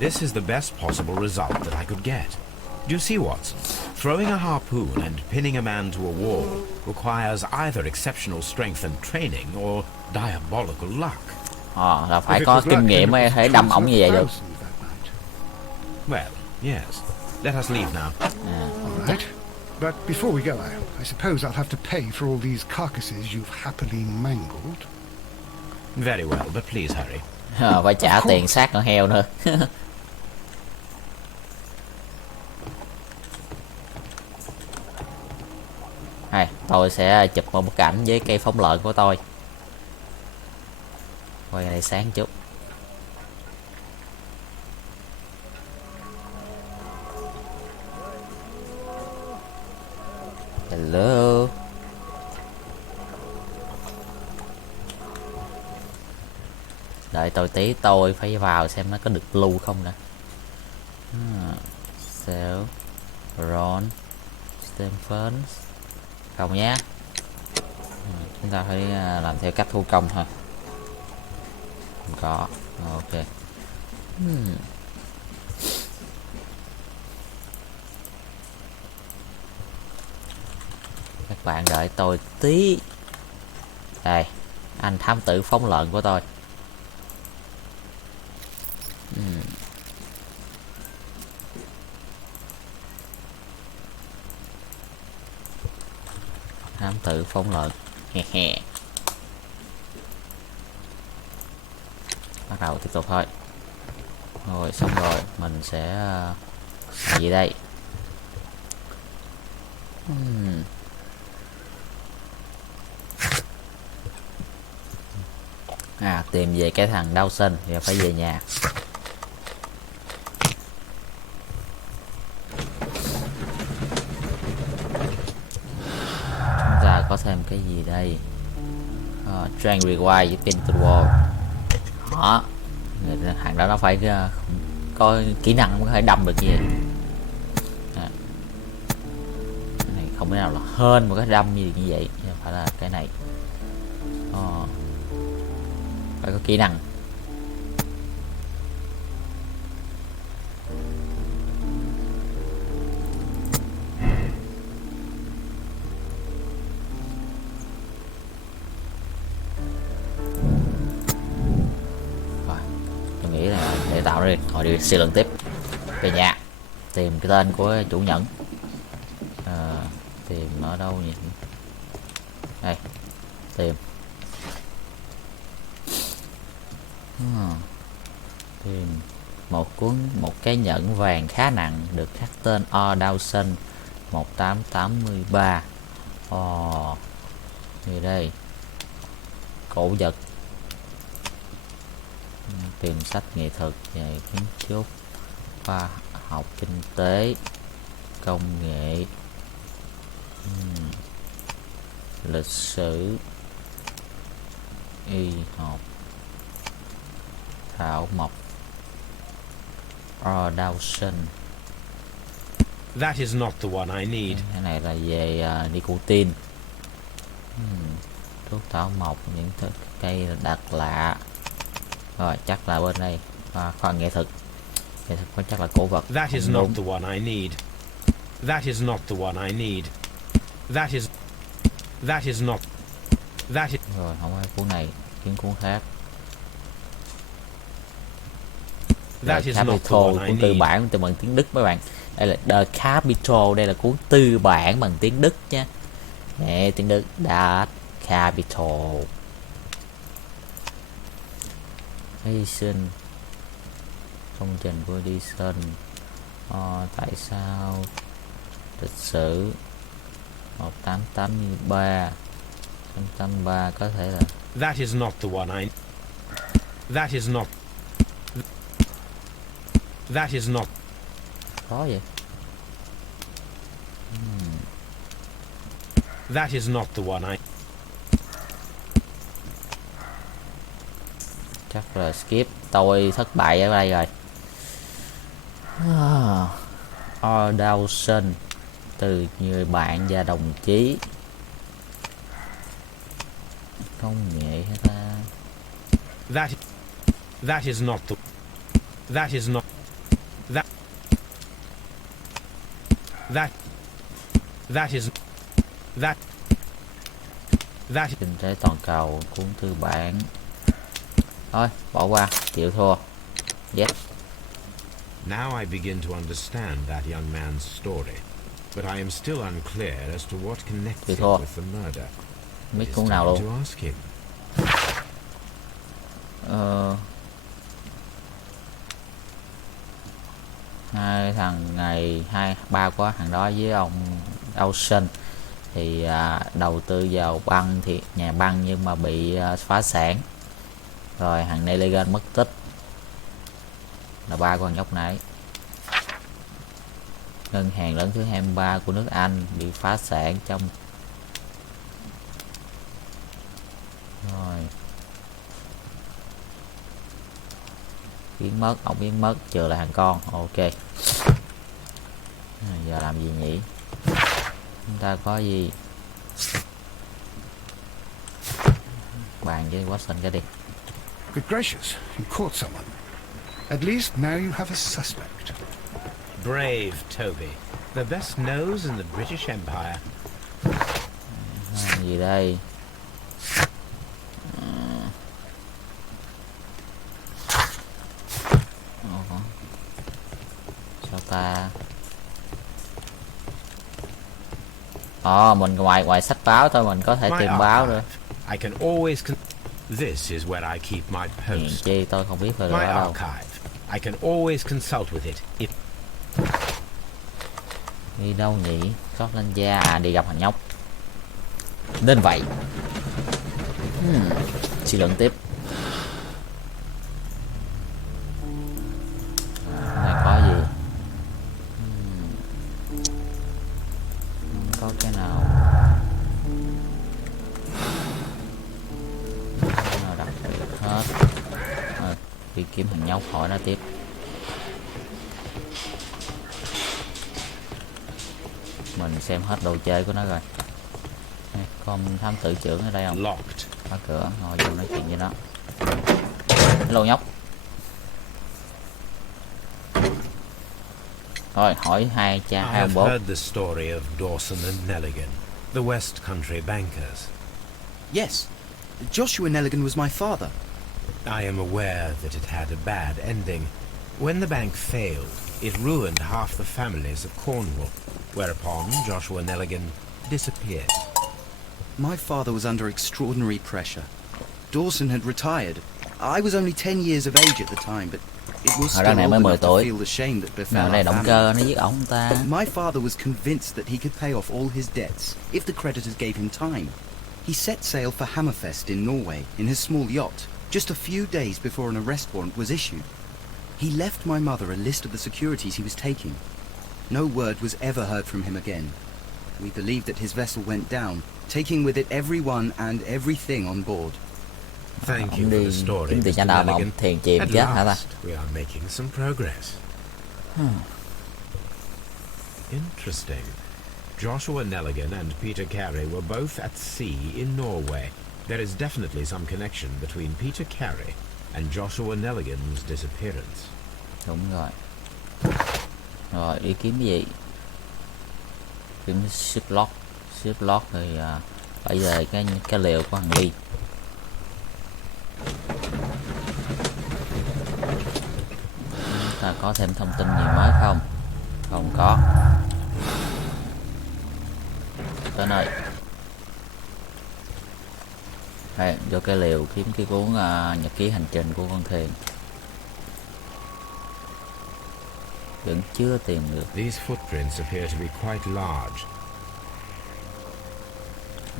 This is the best possible result that I could get. Do you see, Watson? Throwing a harpoon and pinning a man to a wall requires either exceptional strength and training or diabolical luck. Là phải có kinh nghiệm mới thể đâm ổng như vậy được. Well, yes. Let us leave now. All right. But before we go, I suppose I'll have to pay for all these carcasses you've happily mangled. Very well, but please hurry. Phải trả tiền xác con heo nữa. Hay, tôi sẽ chụp một bức ảnh với cây phóng lợn của tôi. Quay này sáng chút. Hello. Đợi tôi tí, tôi phải vào xem nó có được lưu không nè. Sale, Ron, Stephen. Không nhé. Chúng ta phải làm theo cách thủ công thôi. Không có. Ok. Các bạn đợi tôi tí. Đây, anh thám tử phóng lợn của tôi. Thám tử phóng lợn. Bắt đầu tiếp tục thôi. Rồi xong rồi mình sẽ gì đây? Tìm về cái thằng đau sinh thì phải về nhà. Chúng ta có thêm cái gì đây? Train require với pin to wall. Đó, thằng đó nó phải có kỹ năng mới có thể đâm được như vậy. Này không thể nào là hên một cái đâm như vậy, phải là cái này. Phải có kỹ năng. Rồi, tôi nghĩ là để tạo ra hồi đi suy luận tiếp. Về nhà tìm cái tên của chủ nhẫn. Tìm ở đâu nhỉ? Đây, tìm. Tìm một cái nhẫn vàng khá nặng được khắc tên O Dawson 1883. Như đây. Cổ vật. Tìm sách nghệ thuật về kiến trúc, khoa học kinh tế, công nghệ, lịch sử, y học, thảo mộc. Dawson. That is not the one I need. Cái này là về nicotine. Thuốc thảo mộc, những cây đặc lạ. Rồi chắc là bên đây khoa nghệ thuật. Nghệ thuật có chắc là cổ vật. That is not the one I need. That is not the one I need. That is not. That is. Rồi không phải cuốn này, kiếm cuốn khác. That The is not the Capital, one I cuốn tư need. bản từ bằng tiếng Đức mấy bạn. Đây là The Capital, đây là cuốn tư bản bằng tiếng Đức nha. Nè, tiếng Đức, The Capital. Edison, công trình của Edison. Tại sao lịch sử 1883 1883 có thể là That is not the one I... That is not... That is not... khó vậy. That is not the one I... Chắc là skip, tôi thất bại ở đây rồi. Dawson, từ người bạn và đồng chí. Công nghệ hay ta? That is not the... That is not... That... That is... That... Kinh tế toàn cầu, cuốn tư bản. Thôi, bỏ qua, chịu thua. Yes. Now I begin to understand that young man's story, but I am still unclear as to what connects it Thôi. with the murder. Biết It is cuốn nào time luôn. to ask him. Hai thằng ngày ba của thằng đó với ông Dawson thì đầu tư vào băng thì nhà băng nhưng mà bị phá sản, rồi thằng Nelligan mất tích là ba con nhóc nãy. Ngân hàng lớn thứ 23 của nước Anh bị phá sản trong rồi biến mất, ông biến mất trừ lại thằng con. Ok, giờ làm gì nhỉ? Chúng ta có gì bàn với Watson cái đi. Good gracious, you caught someone. At least now you have a suspect. Brave Toby. The best nose in the British Empire. Gì đây? Sao ta? Mình ngoài sách báo thôi mình có thể tìm báo nữa. I can always This is where I keep my Hèn post. chi tôi không biết về My đó đâu. archive. I can always consult with it if Đi đâu nhỉ? Scotland Yard, đi gặp thằng nhóc. Nên vậy. Suy luận tiếp. Này có gì? Không có cái nào. Cái nào đặc biệt hết. Đi kiếm thằng nhóc hỏi nó tiếp. Mình xem hết đồ chơi của nó rồi. Con thám tử trưởng ở đây không? locked. Khóa cửa, ngồi vô nói chuyện với nó. Hello nhóc. Rồi hỏi hai cha I hai ông have bố. heard the story of Dawson and Nelligan, the West Country bankers. Yes, Joshua Nelligan was my father. I am aware that it had a bad ending. When the bank failed, it ruined half the families of Cornwall, whereupon Joshua Nelligan disappeared. My father was under extraordinary pressure. Dawson had retired. I was only 10 years of age at the time, but it was Ở đây still này old mới 10 enough to tuổi. feel the shame that befell Nào our đây động family. cơ nó giết ổng ta. My father was convinced that he could pay off all his debts if the creditors gave him time. He set sail for Hammerfest in Norway in his small yacht, just a few days before an arrest warrant was issued. He left my mother a list of the securities he was taking. No word was ever heard from him again. We believe that his vessel went down, taking with it everyone and everything on board. Thank Ông you for đi the story, kiếm tiền Mr. trả nợ mà ông Nelligan. thiền chìm At chết hả ta? last, we are making some progress. Interesting. Joshua Nelligan and Peter Carey were both at sea in Norway. There is definitely some connection between Peter Carey and Joshua Nelligan's disappearance. Đúng rồi. Rồi đi kiếm cái gì? Kiếm Sherlock. Sherlock thì bây giờ cái liều của thằng Ly. có thêm thông tin gì mới không? Không có. Tới nơi. Đây, vô cái liều kiếm cái cuốn nhật ký hành trình của con thuyền. Vẫn chưa tìm được. These footprints appear to be quite large.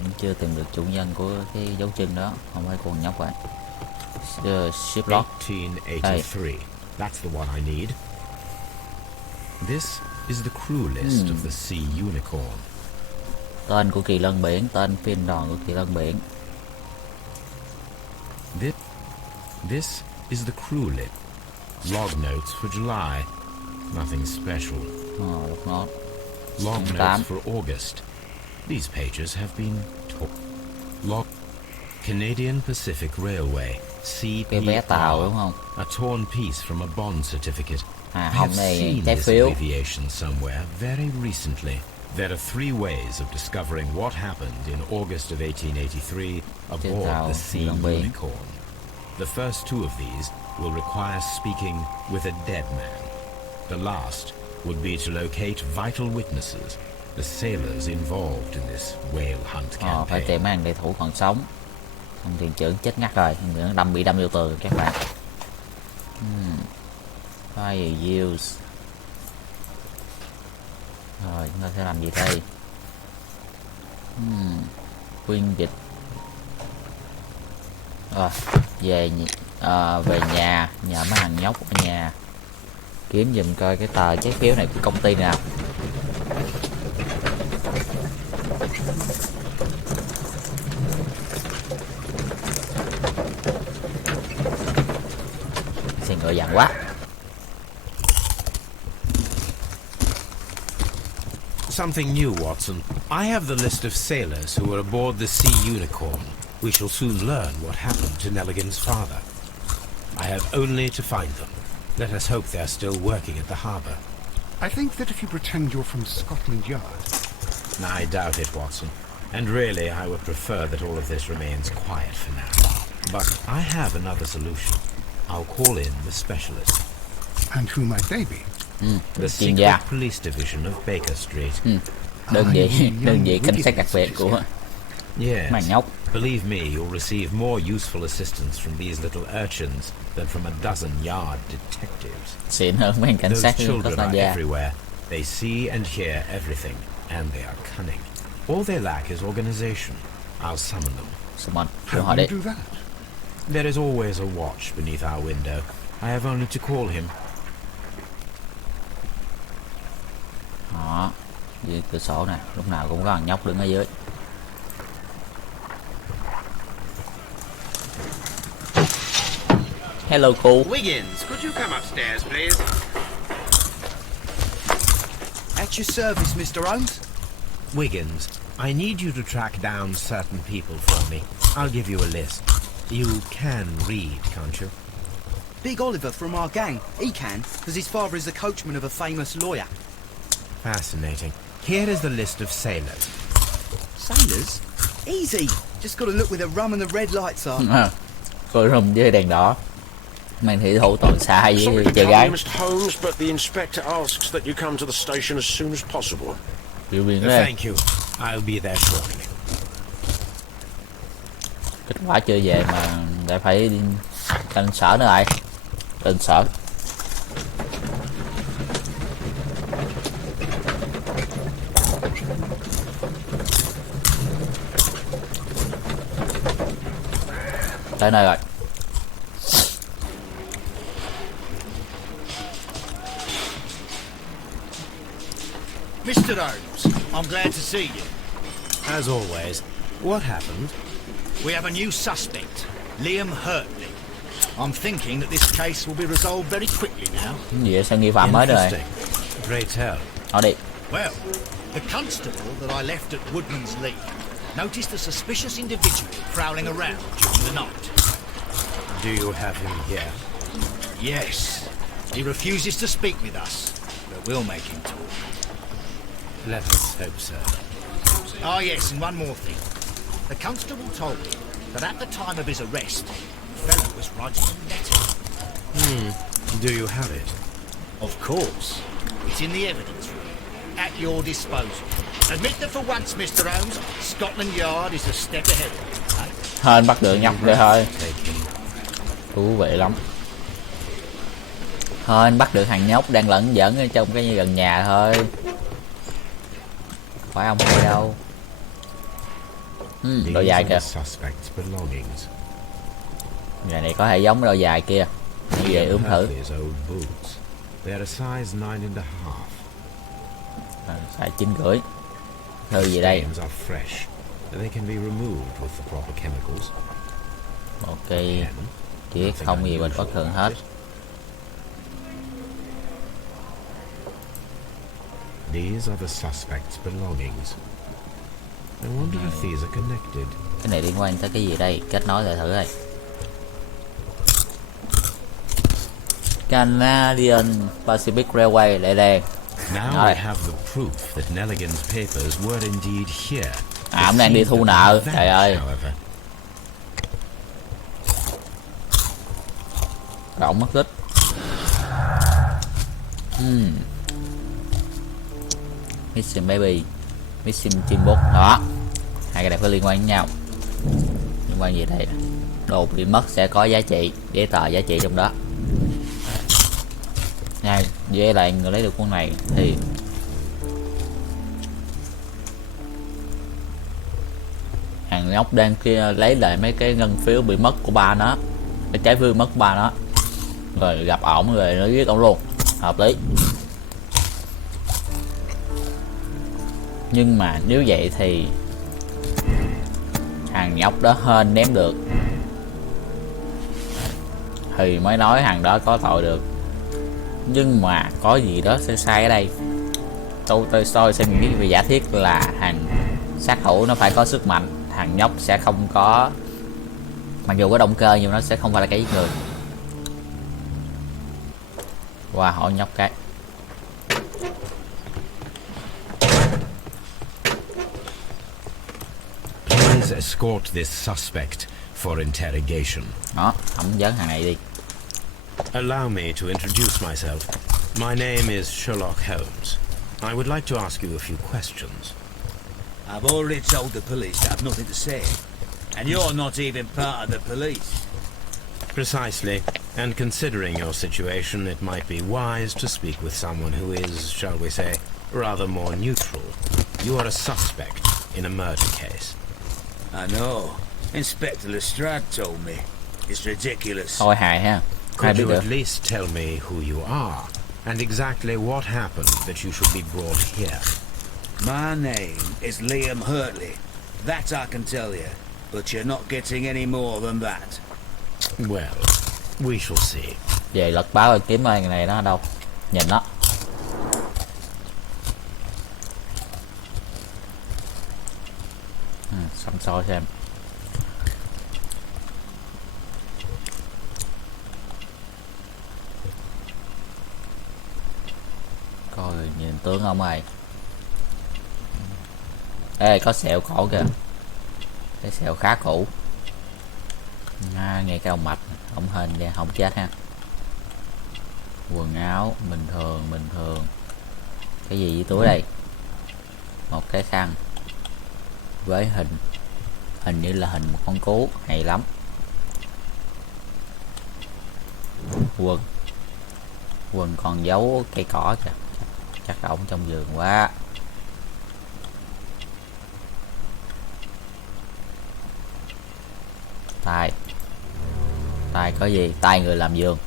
Vẫn chưa tìm được chủ nhân của cái dấu chân đó. Không phải con nhóc vậy. Sherlock. 1883. That's the one I need. This is the crew list of the Sea Unicorn. Tên của kỳ lân biển, tên phiên đoàn của kỳ lân biển. This is the crew list. Log notes for July. Nothing special. Log notes for August. These pages have been log. Canadian Pacific Railway. Cái vé tàu đúng không? A torn piece from a bond certificate. I Hồng have này seen trái this phiếu. abbreviation somewhere very recently. There are three ways of discovering what happened in August of 1883 aboard the Sea Unicorn. The first two of these will require speaking with a dead man. The last would be to locate vital witnesses, the sailors involved in this whale hunt Phải campaign. tìm mấy thằng đại thủ còn sống. Thằng thuyền trưởng chết ngắt rồi, thằng trưởng bị đâm vô tường các bạn. Fire use. Rồi chúng ta sẽ làm gì đây? Khuyên dịch. Về nhà mấy thằng nhóc ở nhà kiếm giùm coi cái tờ trái phiếu này của công ty nào. Xe ngựa dằn quá. Something new, Watson. I have the list of sailors who were aboard the Sea Unicorn. We shall soon learn what happened to Nelligan's father. I have only to find them. Let us hope they're still working at the harbour. I think that if you pretend you're from Scotland Yard... I doubt it, Watson. And really, I would prefer that all of this remains quiet for now. But I have another solution. I'll call in the specialist. And who might they be? The secret police division of Baker Street. Đơn vị cảnh sát đặc biệt của Yes. mày nhóc. Believe me, you'll receive more useful assistance from these little urchins than from a dozen yard detectives. Xịn hơn mấy cảnh sát Those của children Scotland are Yard. everywhere. They see and hear everything, and they are cunning. All they lack is organization. I'll summon them. Summon, How hỏi do đi. you do that? There is always a watch beneath our window. I have only to call him. Đó, dưới cửa sổ nè, lúc nào cũng có thằng nhóc đứng ở dưới. Hello cô. Wiggins, could you come upstairs, please? At your service, Mr. Holmes. Wiggins, I need you to track down certain people for me. I'll give you a list. You can read, can't you? Big Oliver from our gang. He can, because his father is the coachman of a famous lawyer. Fascinating. Here is the list of sailors. Sailors? Easy. Just got to look where the rum and the red lights are. Coi rùm với đèn đỏ. Mang thủy thủ toàn xa với Sorry to chơi tell gái. you, Mr. Holmes, but the inspector asks that you come to the station as soon as possible. Điều viên đây. Thank you. I'll be there shortly. Kết quả chưa về mà lại phải đi canh sở nữa lại. Tên sở. Tới nơi rồi. Mr. Holmes, I'm glad to see you. As always. What happened? We have a new suspect, Liam Hurtley. I'm thinking that this case will be resolved very quickly now. Gì vậy? Sao nghi phạm mới rồi? Interesting. Pray tell. Nói đi. Well, the constable that I left at Woodman's Lee noticed a suspicious individual prowling around during the night. Do you have him here? Yes, he refuses to speak with us, but we'll make him talk. Let us hope so. Oh yes, and one more thing. The constable told me that at the time of his arrest, the fellow was writing a letter. Do you have it? Of course. It's in the evidence room, at your disposal. Admit that for once, Mr. Holmes, Scotland Yard is a step ahead. Hên bắt được nhóc đây thôi. Thú vị lắm. Hên bắt được thằng nhóc đang lẩn giỡn ở trong cái gần nhà thôi. Phải ông hay đâu. Đôi dài kìa. Ngày này có thể giống đôi dài kia. Như vậy ướm thử. Size 9,5. Thư gì đây? Ok. Tiếc, không gì mình bất thường hết. These are the suspect's belongings. I wonder if these are connected. Cái này liên quan tới cái gì đây? Kết nối lại thử đây. Canadian Pacific Railway lại đèn. Now we have the proof that Nelligan's papers were indeed here. Ông đang đi thu nợ, trời ơi. Động mất tích. Missing baby, missing teambook. Đó, hai cái này có liên quan với nhau. Liên quan gì đây? Đồ bị mất sẽ có giá trị, giấy tờ giá trị trong đó. Này, với lại người lấy được con này thì thằng nhóc đang kia lấy lại mấy cái ngân phiếu bị mất của ba nó, cái trái phiếu mất của ba nó, rồi gặp ổng rồi nó giết ổng luôn, hợp lý. Nhưng mà nếu vậy thì thằng nhóc đó hên ném được thì mới nói thằng đó có tội được. Nhưng mà có gì đó sai sai ở đây. Tôi soi xem những cái giả thiết là thằng sát thủ nó phải có sức mạnh, thằng nhóc sẽ không có, mặc dù có động cơ nhưng nó sẽ không phải là cái giết người. Qua hỏi nhóc cái. Please escort this suspect for interrogation. Đó, thẩm vấn thằng này đi. Allow me to introduce myself. My name is Sherlock Holmes. I would like to ask you a few questions. I've already told the police that I've nothing to say. And you're not even part of the police. Precisely. And considering your situation, it might be wise to speak with someone who is, shall we say, rather more neutral. You are a suspect in a murder case. I know. Inspector Lestrade told me. It's ridiculous. Thôi hài ha. Could you at least tell me who you are and exactly what happened that you should be brought here? My name is Liam Hurtley. That I can tell you. But you're not getting any more than that. Well, we shall see. Về lật báo rồi kiếm người này nó ở đâu? Nhìn nó. Xăm soi xem. Coi nhìn tướng ông ơi. Ê, có sẹo cổ kìa. Cái sẹo khá cũ. Nghe cái ông mạch, ông hên ra không chết ha. Quần áo bình thường. Cái gì với túi đây? Một cái khăn với hình như là hình một con cú, hay lắm. Quần còn giấu cây cỏ kìa, chắc là ổng trong vườn quá. Tay có gì? Tay người làm vườn.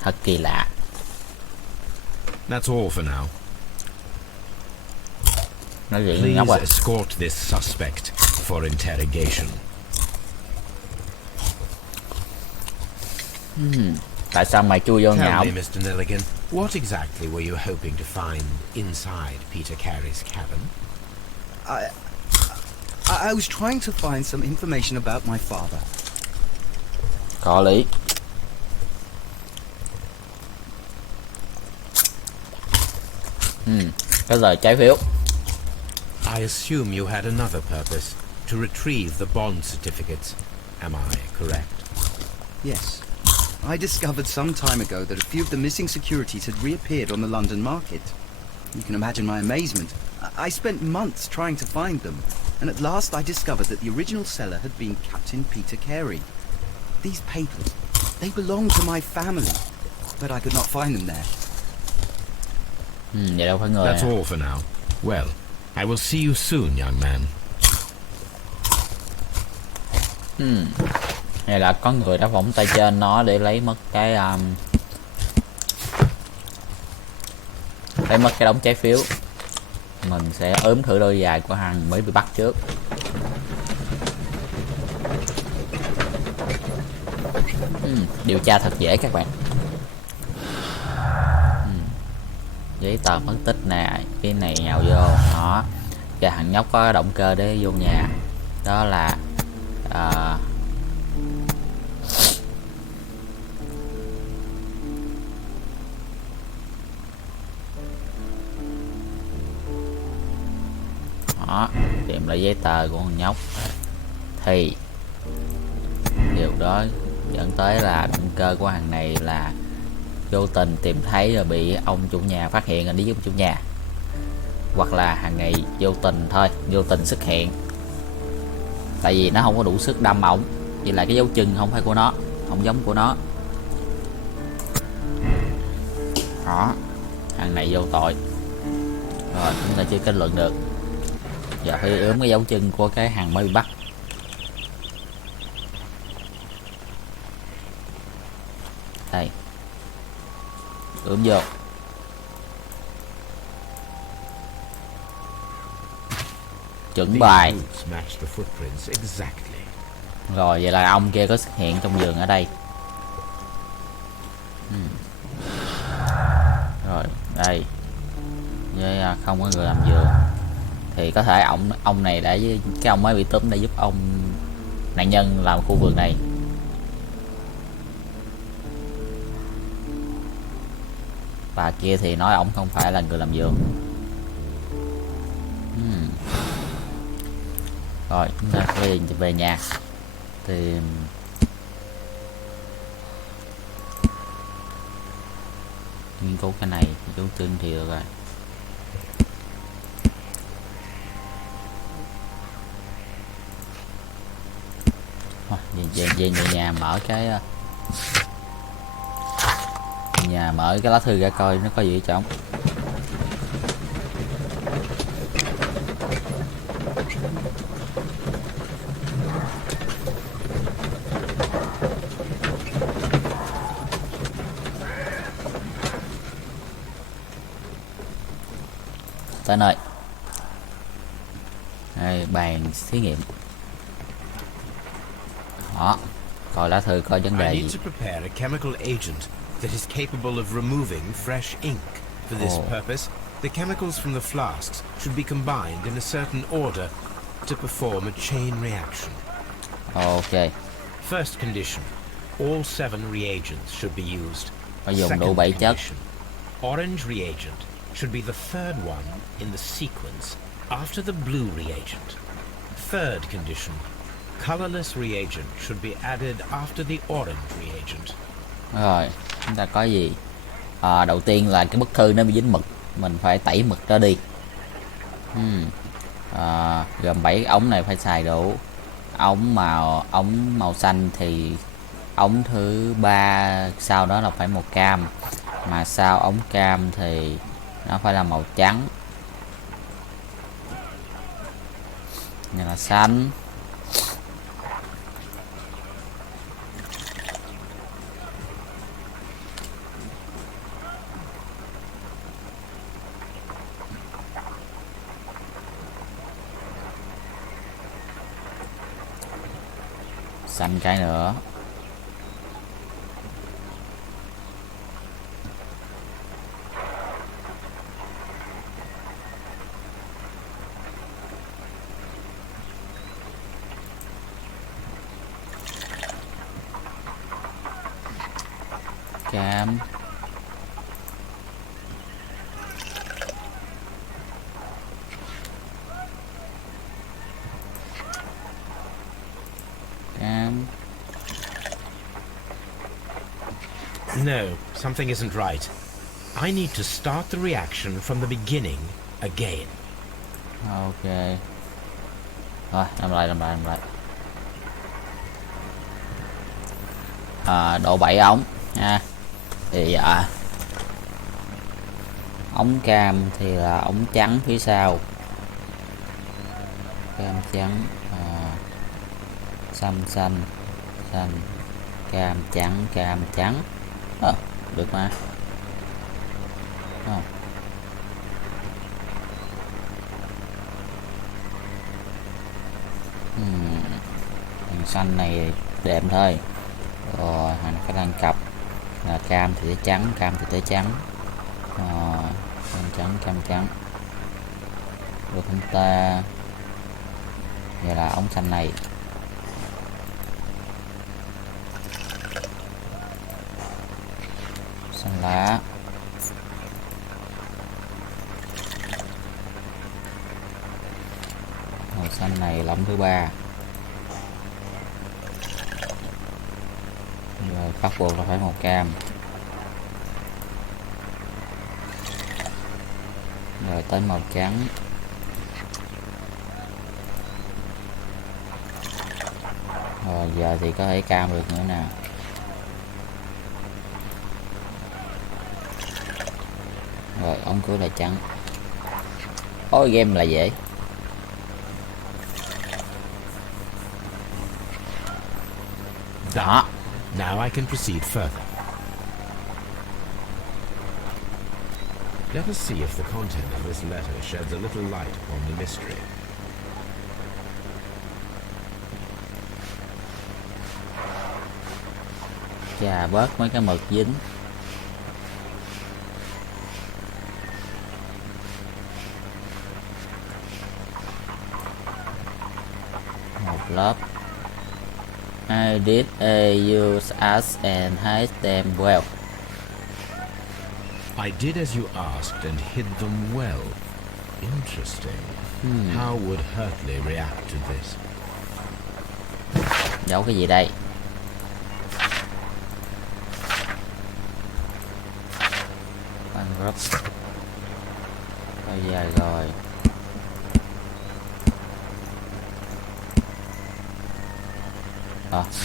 Thật kỳ lạ. That's all for now. Nói chuyện ngốc à. Please escort this suspect for interrogation. Tại sao mày chui vô nhà Tell ông? me, Mr. Nelligan, what exactly were you hoping to find inside Peter Carey's cabin? I was trying to find some information about my father. Có lý. Cái giờ trái phiếu. I assume you had another purpose, to retrieve the bond certificates. Am I correct? Yes. I discovered some time ago that a few of the missing securities had reappeared on the London market. You can imagine my amazement. I spent months trying to find them, and at last I discovered that the original seller had been Captain Peter Carey. These papers, they belong to my family, but I could not find them there. Vậy đâu phải người. That's all for now. Well, I will see you soon, young man. Hay là có người đã phóng tay trên nó để lấy mất cái đống trái phiếu. Mình sẽ ướm thử đôi giày của thằng mới bị bắt trước. Điều tra thật dễ các bạn. Giấy tờ phân tích nè, cái này nhào vô đó. Và thằng nhóc có động cơ để vô nhà, đó là đó, tìm lại giấy tờ của con nhóc thì điều đó dẫn tới là động cơ của thằng này là vô tình tìm thấy rồi bị ông chủ nhà phát hiện rồi đi giúp chủ nhà, hoặc là hàng ngày vô tình xuất hiện, tại vì nó không có đủ sức đâm ổng, vì là cái dấu chân không phải của nó, không giống của nó. Đó, hàng này vô tội rồi, chúng ta chưa kết luận được. Giờ phải ướm cái dấu chân của cái hàng mới bị bắt. Đây, ướm vô. Chuẩn bài. Rồi vậy là ông kia có xuất hiện trong vườn ở đây. Rồi đây, với không có người làm vườn thì có thể ông này để cái ông mới bị túm để giúp ông nạn nhân làm khu vườn này. Bà kia thì nói ổng không phải là người làm vườn. Rồi chúng ta về nhà thì nghiên cứu cái này, dấu chân thì được rồi. Về nhà mở cái lá thư ra coi nó có gì ở trong. Tới nơi. Đây, bàn thí nghiệm. Đó, coi lá thư coi vấn đề gì. I need to prepare a chemical agent that is capable of removing fresh ink. For this purpose, the chemicals from the flasks should be combined in a certain order to perform a chain reaction. Ok. First condition, all 7 reagents should be used. Phải dùng đủ 7 chất. Orange reagent should be the third one in the sequence after the blue reagent. Third condition, colorless reagent should be added after the orange reagent. Rồi, chúng ta có gì? Đầu tiên là cái bức thư nó bị dính mực, mình phải tẩy mực đó đi. Gồm 7 ống này phải xài đủ. Ống màu xanh thì ống thứ 3 sau đó là phải màu cam, mà sau ống cam thì nó phải là màu trắng. Này là xanh. Xanh cái nữa. Cam. Cam. No, something isn't right. I need to start the reaction from the beginning again. Ok. Rồi, làm lại. Độ 7 ống nha. Thì ống cam thì là ống trắng phía sau. Cam trắng, xanh, cam trắng. Được mà. Thằng xanh này đệm thôi. Rồi hành khả năng cặp là cam thì tới trắng, cam thì tới trắng. Cam trắng. Rồi chúng ta vậy là ống xanh này. Xanh lá. Màu xanh này là ống thứ 3. Rồi bắt buộc là phải màu cam. Rồi tới màu trắng. Rồi giờ thì có thể cam được nữa nè. Rồi ống cuối là trắng. Ôi game là dễ. Đó. Now I can proceed further. Let us see if the content of this letter sheds a little light upon the mystery. Chà, bớt mấy cái mực dính. Một lớp. I did use us and hide them well. I did as you asked and hid them well. Interesting. How would Hurtley react to this? Giấu cái gì đây? Bankrupt. Bây giờ rồi.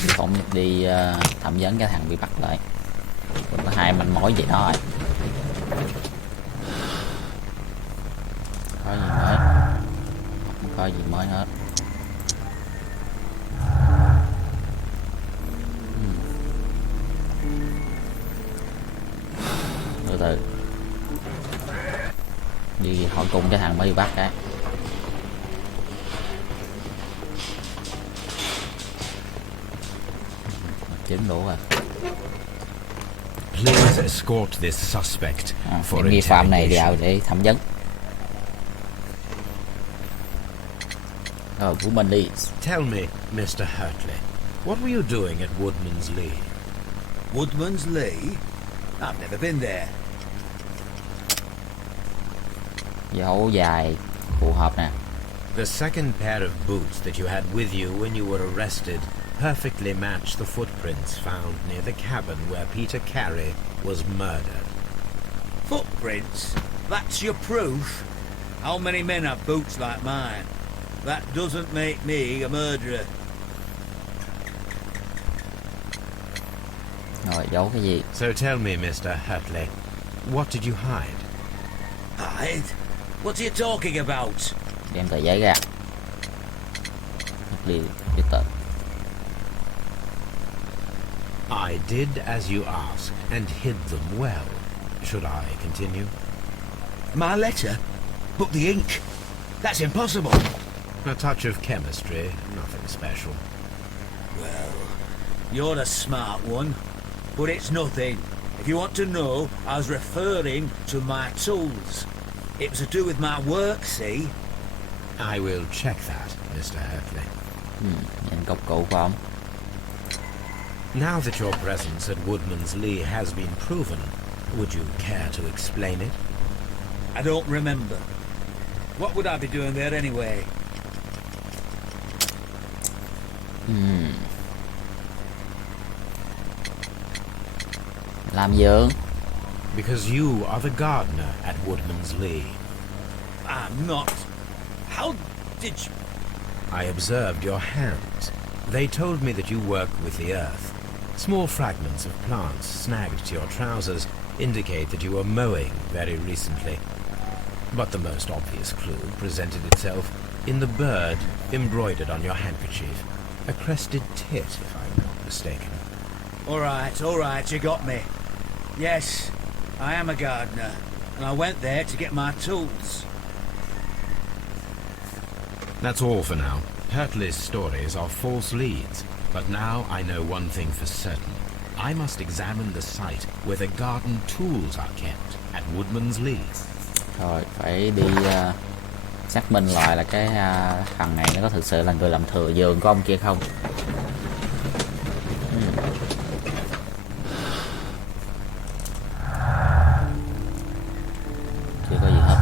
Phóng đi thẩm vấn cái thằng bị bắt lại. Có 2 manh mối gì đó rồi. Có gì mới? Không có gì mới hết. Từ từ đi hỏi cùng cái thằng mới bị bắt cái. Chứng đủ rồi. Please escort this suspect for nghi phạm này interrogation. vào để thẩm vấn. Rồi của mình đi. Tell me, Mr. Hurtley, what were you doing at Woodman's Lee? Woodman's Lee? I've never been there. Dấu dài phù hợp nè. The second pair of boots that you had with you when you were arrested perfectly match the footprints found near the cabin where Peter Carey was murdered. Footprints? That's your proof? How many men have boots like mine? That doesn't make me a murderer. Rồi giấu cái gì? So tell me, Mr. Hurtley, what did you hide? Hide? What are you talking about? Đem tờ giấy ra. Đi tờ. I did as you asked and hid them well. Should I continue? My letter? But the ink? That's impossible. A touch of chemistry, nothing special. Well, you're a smart one, but it's nothing. If you want to know, I was referring to my tools. It was to do with my work, see? I will check that, Mr. Hurtley. Nhìn công cụ của ông. Now that your presence at Woodman's Lee has been proven, would you care to explain it? I don't remember. What would I be doing there anyway? Làm giường. Because you are the gardener at Woodman's Lee. I'm not. How did you... I observed your hands. They told me that you work with the earth. Small fragments of plants snagged to your trousers indicate that you were mowing very recently. But the most obvious clue presented itself in the bird embroidered on your handkerchief. A crested tit, if I'm not mistaken. All right, you got me. Yes, I am a gardener, and I went there to get my tools. That's all for now. Hurtley's stories are false leads, but now I know one thing for certain. I must examine the site where the garden tools are kept at Woodman's Lee. Rồi, phải đi xác minh lại là cái thằng này nó có thực sự là người làm thừa giường của ông kia không. Chưa có gì hết.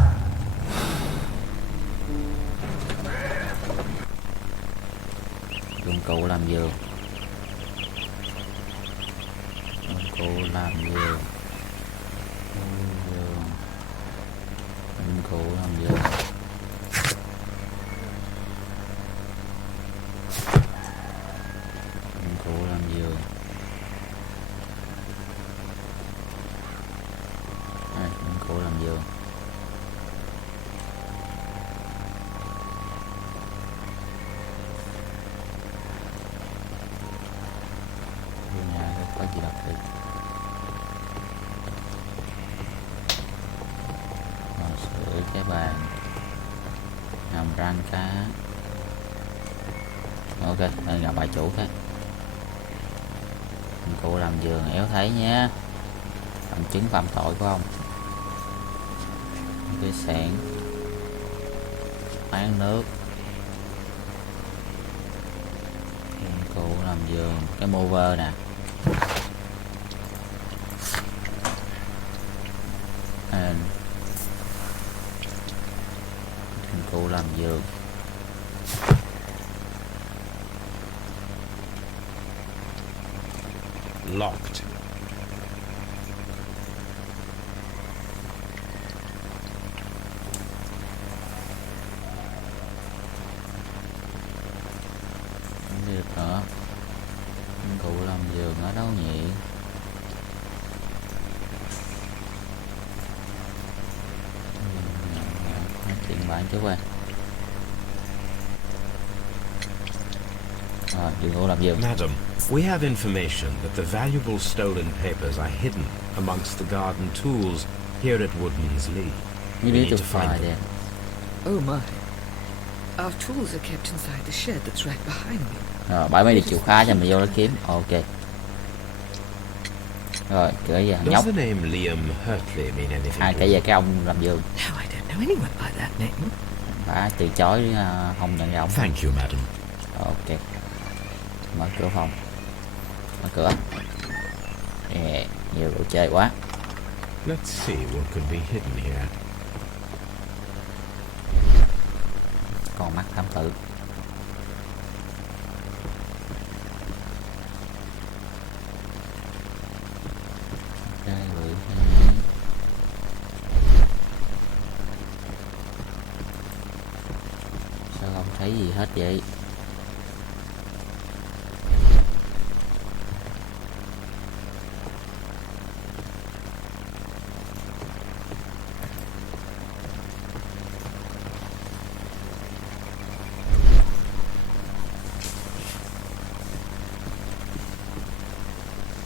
Dụng cụ làm giường. Dụng cụ làm giường. Dụng cụ làm giường. Dụng cụ làm giường. Đây, dụng cụ làm giường. Nhà có gì đặc biệt. Sửa cái bàn, hàm răng cá. Ok, nên gặp bà chủ khác. Dụng cụ làm giường éo thấy nhé. Bằng chứng phạm tội của ông. Cái sạn bán nước. Dụng cụ làm giường, cái mover nè. Dụng cụ làm giường. Locked. Không được nữa. Dụng cụ làm giường ở đâu nhỉ? Nói chuyện bạn chú ơi. Rồi, dụng cụ làm giường. Madam, we have information that the valuable stolen papers are hidden amongst the garden tools here at Woodman's Lee. You We need need to to find find them. it. Oh my. Our tools are kept inside the shed that's right behind me. Rồi, bãi mấy đi chìa khóa cho mình vô đó kiếm. Ok. Rồi, kể về thằng nhóc. Does the name Liam Hurtley mean anything? Ai kể về cái ông làm giường. No, I don't know anyone by that name. Đã từ chối không nhận ra ông. Thank you, madam. Ok. Mở cửa phòng. Mở cửa. Yeah, nhiều đồ chơi quá. Let's see what could be hidden here. Con mắt thám tử. Đây lưỡi. Sao không thấy gì hết vậy?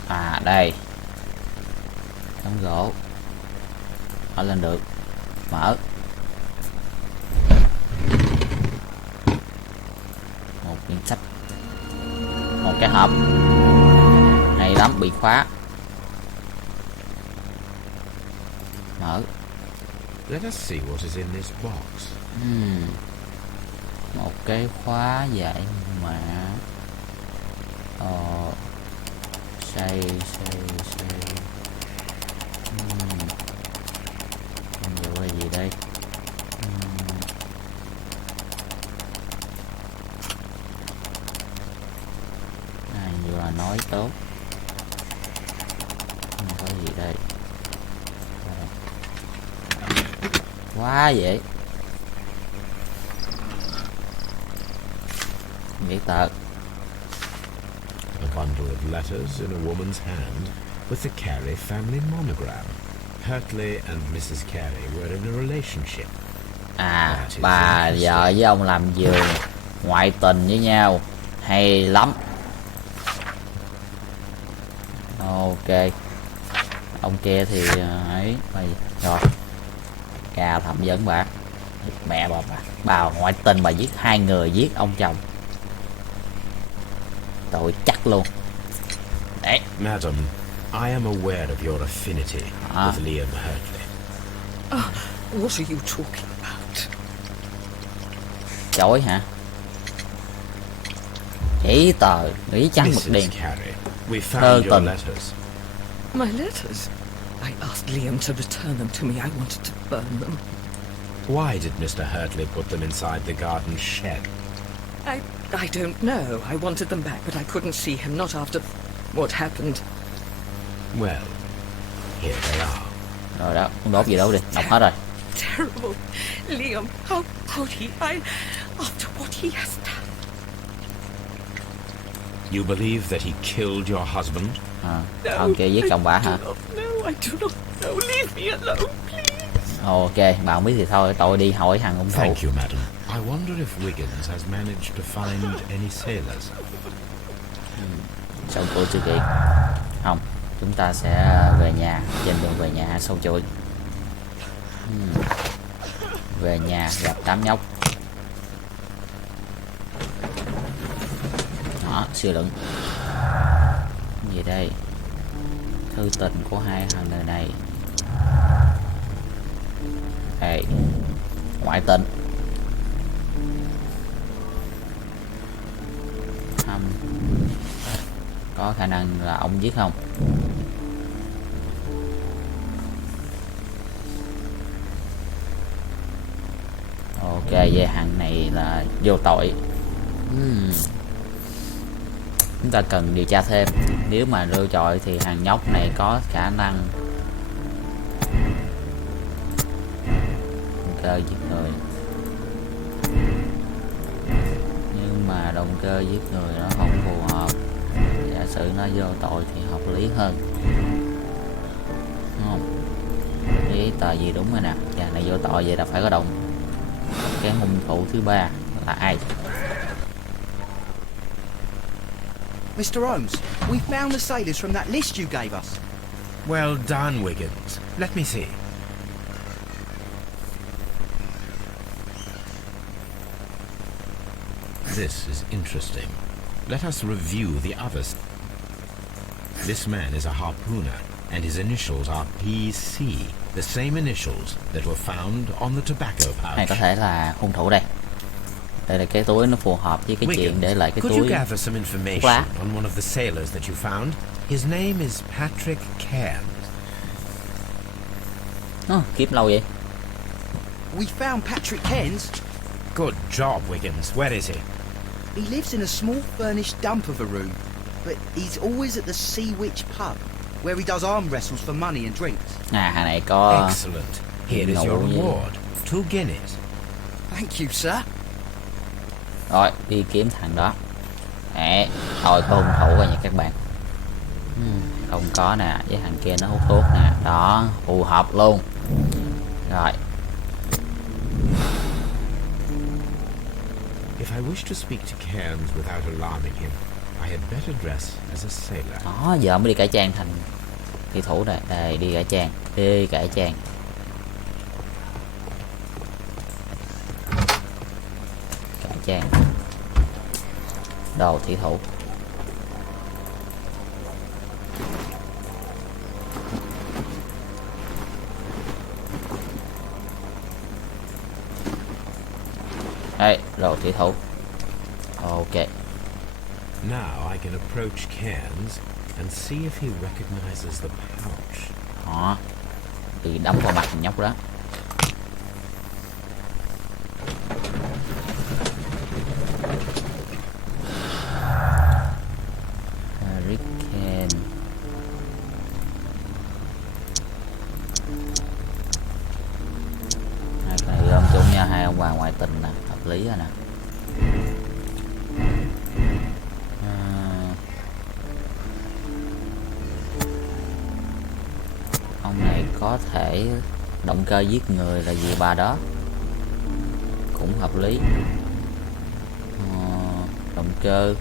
À đây. Tấm gỗ. Mở lên được. Mở. Một quyển sách. Một cái hộp. Hay lắm, bị khóa. Mở. Let us see what is in this box. Một cái khóa giải mã. Xây. Vụ là gì đây? Này vừa là nói tốt. Có Có gì đây? Quá dễ. Giấy tờ. A bundle of letters in a woman's hand with the Carey family monogram. Hurtley and Mrs. Carey were in a relationship. À, bà vợ với ông làm giường, ngoại tình với nhau. Hay lắm. Ok. Ông kia thì ấy rồi. Cà thẩm vấn bà. Mẹ bà ngoại tình, bà giết 2 người, giết ông chồng. Tội chắc luôn. Đấy. Madam, I am aware of your affinity with Liam Hurtley. What are you talking about? Chối hả? Giấy tờ, giấy trắng mực đen. Carey, we found your letters. My letters? I asked Liam to return them to me. I wanted to burn them. Why did Mr. Hurtley put them inside the garden shed? I don't know. I wanted them back, but I couldn't see him, not after what happened. Well, here they are. Rồi đó, không đốt gì đâu đi, đọc hết rồi. Terrible. Liam, how could he? After what he has done. You believe that he killed your husband? Ông kia giết chồng bà hả? No, I do not know. Leave me alone, please. Ok, bà không biết thì thôi, tôi đi hỏi thằng hung thủ. Thank you, madam. I wonder if Wiggins has managed to find any sailors. Sau cuộc sự kiện. Không, chúng ta sẽ về nhà, trên đường về nhà sâu chuỗi. Về nhà gặp đám nhóc. Đó, siêu đựng. Gì đây? Thư tình của hai thằng người này. Hey, ngoại tình. Có khả năng là ông giết không? Ok, về thằng này là vô tội. Chúng ta cần điều tra thêm. Nếu mà rơi chọi thì thằng nhóc này có khả năng động cơ giết người. Nhưng mà động cơ giết người nó không phù hợp. Giả sử nó vô tội thì hợp lý hơn, đúng không? Giấy tờ gì đúng rồi nè. Nhà này vô tội vậy là phải có động. Cái hung thủ thứ ba là ai? Mr. Holmes, we found the sailors from that list you gave us. Well done, Wiggins. Let me see. This is interesting. Let us review the others. This man is a harpooner, and his initials are PC, the same initials that were found on the tobacco pouch. Này có thể là hung thủ đây. Đây là cái túi nó phù hợp với cái chuyện để lại cái could túi. you gather some information on one of the sailors that you found? His name is Patrick Cairns. Kiếm lâu vậy? We found Patrick Cairns. Good job, Wiggins. Where is he? He lives in a small furnished dump of a room, but he's always at the Sea Witch pub, where he does arm wrestles for money and drinks. Hàng này có. Excellent. Here is your reward. 2 guineas. Thank you, sir. Rồi, đi kiếm thằng đó. Đấy, thôi có hung thủ rồi nha các bạn. Không có nè, với thằng kia nó hút thuốc nè. Đó, phù hợp luôn. Rồi. If I wish to speak to Cairns without alarming him, I had better dress as a sailor. Đó, giờ mới đi cải trang thành thủy thủ đây. Đây, đi cải trang. Đi cải trang. Cải trang. Đồ thủy thủ. Đây, đồ thủy thủ. Ok. Now I can approach Cairns and see if he recognizes the pouch. Đó. Đi đấm vào mặt thằng nhóc đó. lý rồi nè. Ông này có thể động cơ giết người là gì bà đó, cũng hợp lý. Động cơ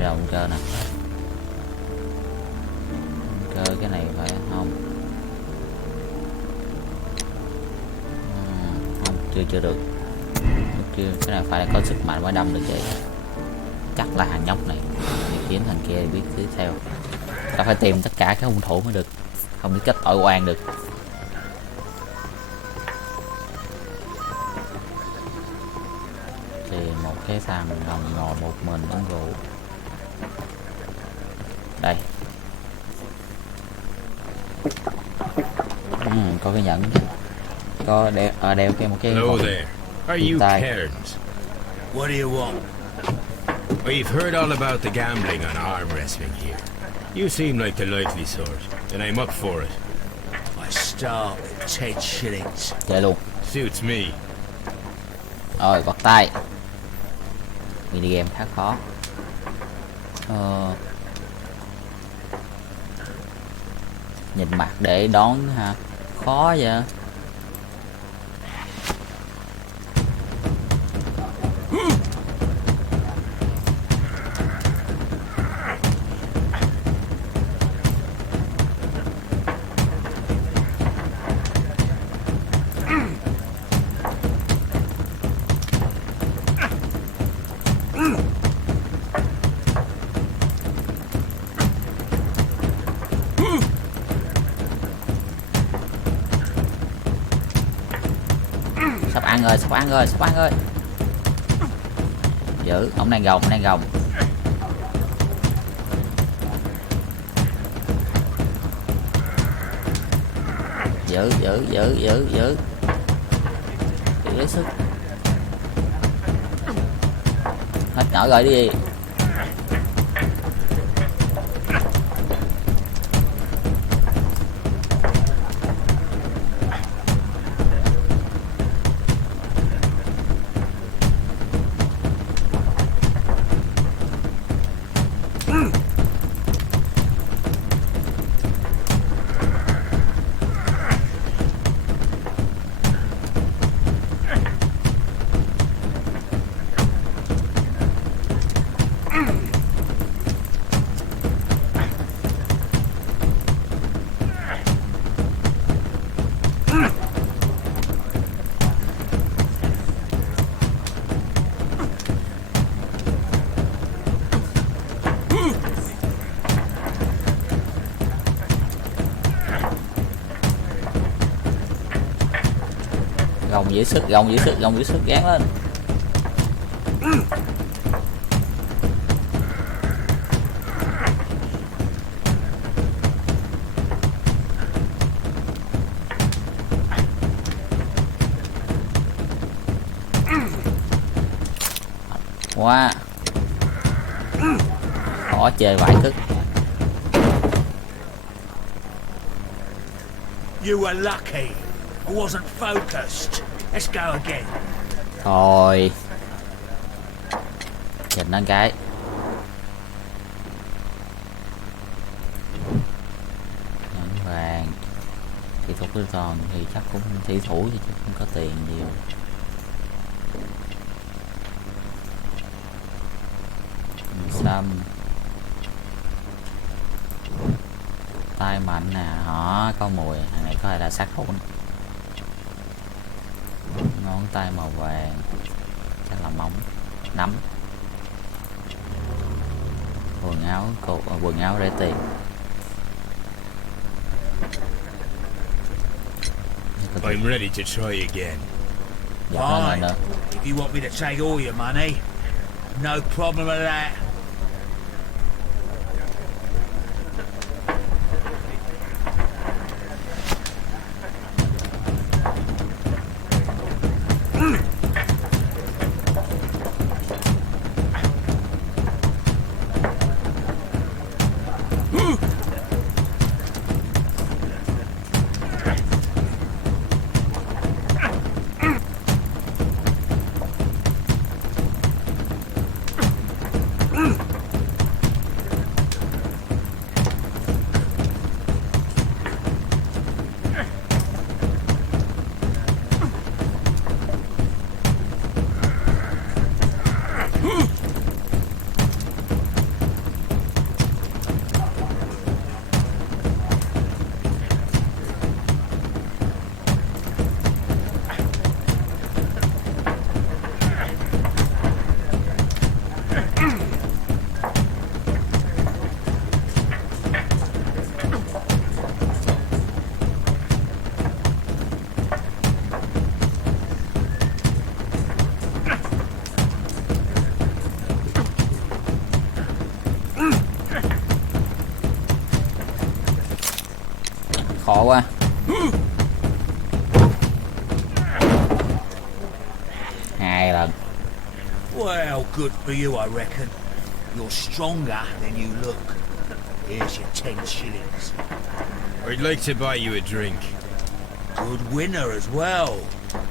động cơ nè, động cơ cái này phải không? Không, chưa được, chưa, cái này phải có sức mạnh mới đâm được vậy. Chắc là hàng nhóc này đi kiếm thằng kia biết tiếp theo. Ta phải tìm tất cả các hung thủ mới được, không biết cách tội oan được. Thì một cái thằng nằm ngồi một mình uống rượu. Đây. Có cái nhẫn, có đeo cái một cái. Hello there. Are you tai. Cairns? What do you want? We've heard all about the gambling on arm wrestling here. You seem like the likely sort, and I'm up for it. I start at 10 shillings. Vậy luôn. Suits me. Rồi, bật tay. Mini game khá khó. Nhìn mặt để đón ha, khó vậy. Sắp ăn rồi. Giữ, ông đang gồng. Giữ. Giữ lấy sức. Hết nổi rồi đi. Gồng giữ sức, gán lên. Wow, khó chơi vài cức. You were lucky. I wasn't focused. Let's go again. Thôi, nhìn nó cái. Nhẫn vàng. Thị thuật với toàn thì chắc cũng thị thủ chứ không có tiền nhiều. Xăm. Tai mạnh nè, họ có mùi, thằng này có thể là sát thủ. Ngón tay màu vàng, chắc là móng, nắm. Quần áo rẻ tiền. I'm ready to try again. Fine. If you want me to take all your money, no problem with that. khó quá. Hai lần. Well, good for you, I reckon. You're stronger than you look. Here's your 10 shillings. I'd like to buy you a drink. Good winner as well.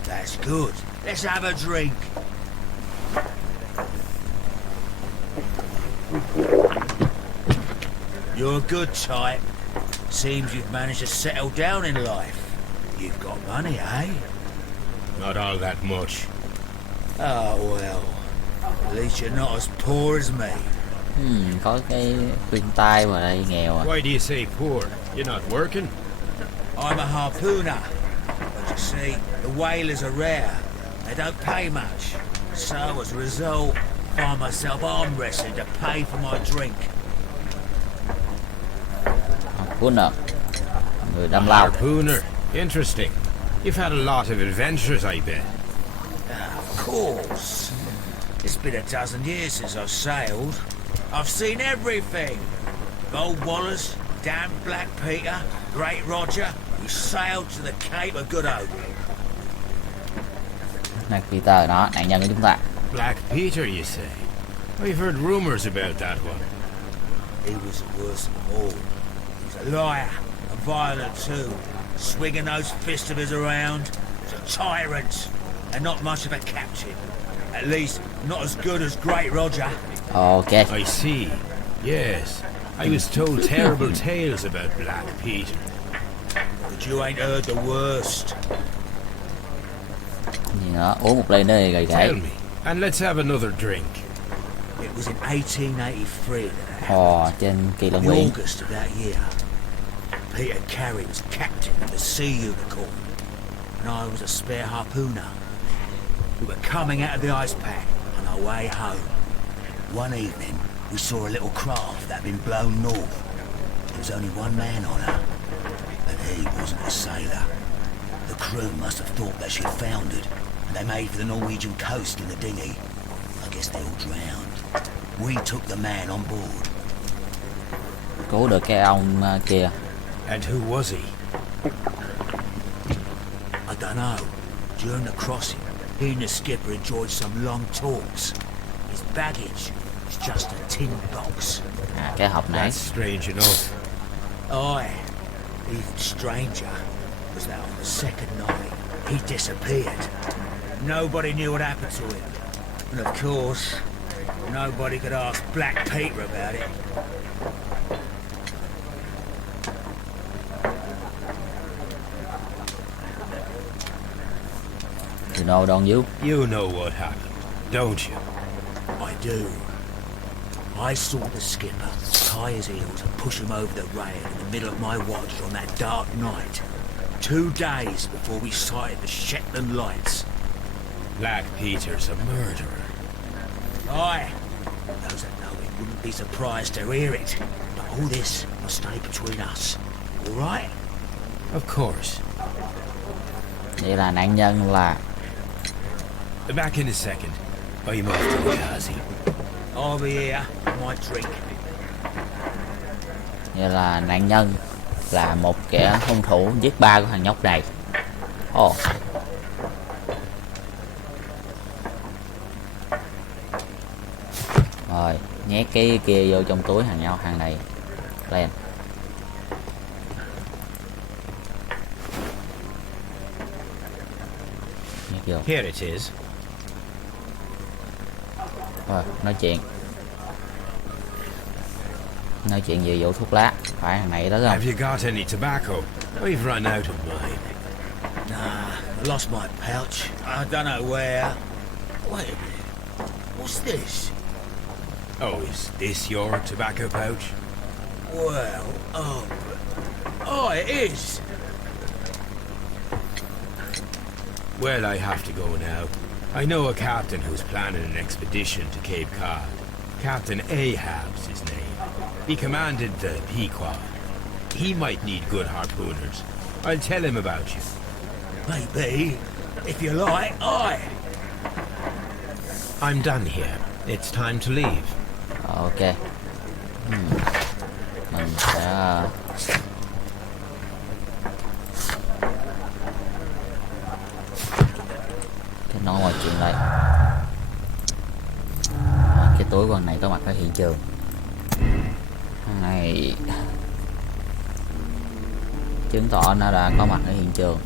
That's good. Let's have a drink. You're a good type. Seems you've managed to settle down in life. You've got money, eh? Not all that much. Oh, well. At least you're not as poor as me. Có cái khuyên tai mà đây nghèo à. Why do you say poor? You're not working? I'm a harpooner. But you see, the whalers are rare. They don't pay much. So, as a result, I find myself arm wrestling to pay for my drink. Harpooner, người A đâm lao. harpooner. Interesting. You've had a lot of adventures, I bet. Of course. It's been a dozen years since I've sailed. I've seen everything. Gold Wallers, damn Black Peter, Great Roger. We sailed to the Cape of Good Hope. Black Peter đó, nạn nhân của chúng ta. Black Peter, you say? I've heard rumors about that one. He was the worst of them all. He was a liar, a violent too, swinging those fists of his around. He was a tyrant, and not much of a captain. At least, not as good as Great Roger. Ok. I see. Yes. I was told terrible tales about Black Peter. But you ain't heard the worst. Gì nữa, uống một ly nữa thì gầy Tell gầy. me, and let's have another drink. It was in 1883 that it Ồ, trên kỳ Lân In Quyển. August of that year, Peter Carey was captain of the Sea Unicorn, and I was a spare harpooner. We were coming out of the ice pack on our way home. One evening, we saw a little craft that had been blown north. There was only one man on her, and he wasn't a sailor. The crew must have thought that she'd foundered, and they made for the Norwegian coast in the dinghy. I guess they all drowned. We took the man on board. Cứu được cái ông kia. And who was he? I don't know. During the crossing, he and the skipper enjoyed some long talks. His baggage was just a tin box. À, cái hộp nãy. That's strange enough. I, even stranger, was that on the second night he disappeared. Nobody knew what happened to him. And of course, nobody could ask Black Peter about it. You know, don't you? You know what happened, don't you? I do. I saw the skipper tie his heels and push him over the rail in the middle of my watch on that dark night. 2 days before we sighted the Shetland lights. Black Peter's a murderer. Aye. Those that know him wouldn't be surprised to hear it. But all this must stay between us. All right? Of course. Vậy là nạn nhân là... Back in a second. I'm off to the Kazi. I'll be here. My drink. Vậy là nạn nhân là một kẻ hung thủ giết ba của thằng nhóc này. Ồ. Rồi, nhét cái kia vô trong túi thằng này lên. Nhét vô. Here it is. Rồi, nói chuyện về vụ thuốc lá. Phải thằng này đó không? Have you got any tobacco? We've run out of mine. Nah, I lost my pouch. I don't know where. Wait a minute. What's this? Oh, is this your tobacco pouch? Well, oh, it is. Well, I have to go now. I know a captain who's planning an expedition to Cape Cod. Captain Ahab's his name. He commanded the Pequod. He might need good harpooners. I'll tell him about you. Maybe. If you like, aye. I'm done here. It's time to leave. Ok. Mình sẽ nói mọi chuyện đây. Cái túi quần này có mặt ở hiện trường. Này chứng tỏ nó đã có mặt ở hiện trường.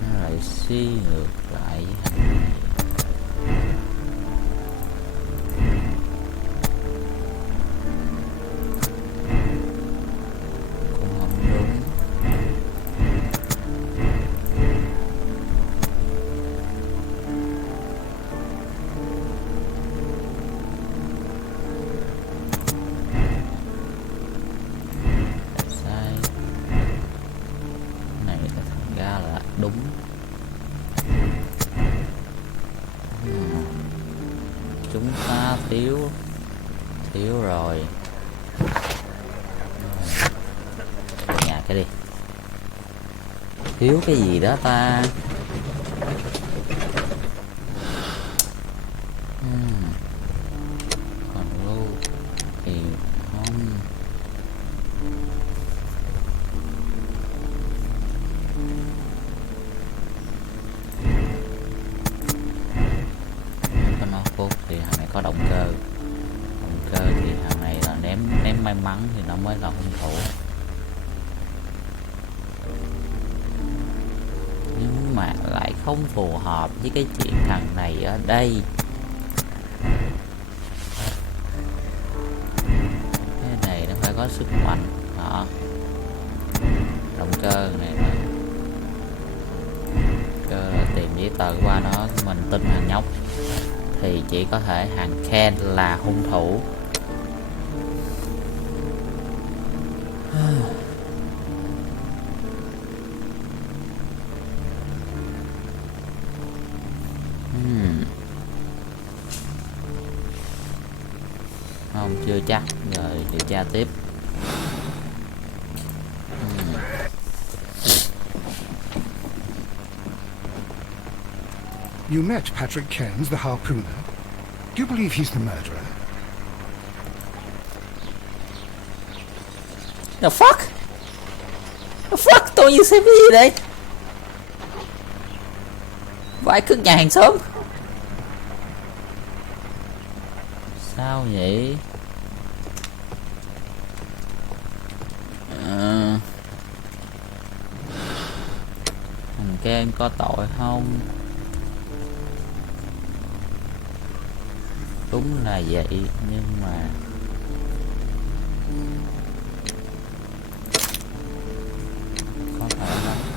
Nó lại suy ngược lại. Chúng ta thiếu rồi. Nhà cái đi. Thiếu cái gì đó ta? Còn lưu thì không. Có nó phút thì hàng này có động cơ. Động cơ thì hàng này là ném may mắn thì nó mới là hung thủ. Nhưng mà lại không phù hợp với cái chuyện thằng này ở đây. Cái này nó phải có sức mạnh đó. Động cơ này là cơ là tìm giấy tờ qua nó, mình tin thằng nhóc thì chỉ có thể thằng Ken là hung thủ. Không, chưa chắc. Rồi điều tra tiếp. You met Patrick Cairns, the harpooner. Do you believe he's the murderer? The fuck? The fuck? Tôi như xem cái gì đây? Vãi cướp nhà hàng xóm. Sao vậy? Thằng Ken có tội không? Đúng là vậy, nhưng mà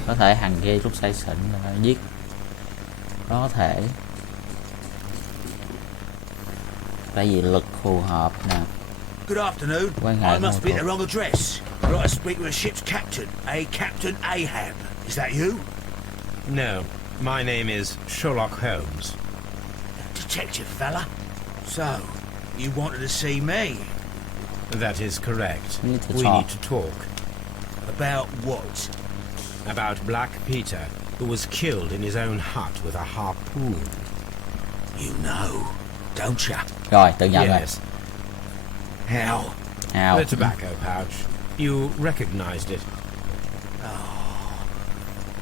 có thể thằng kia lúc say xỉn là giết. Có thể. Tại vì lực phù hợp nè. Good afternoon. I must be at the wrong address. I'd like to speak with a ship's captain, a Captain Ahab. Is that you? No, my name is Sherlock Holmes. Detective fella. So, you wanted to see me? That is correct. We need to talk. About what? About Black Peter, who was killed in his own hut with a harpoon. You know, don't you? Rồi, tự nhận Yes. How? rồi. How? The tobacco pouch. You recognized it. Oh,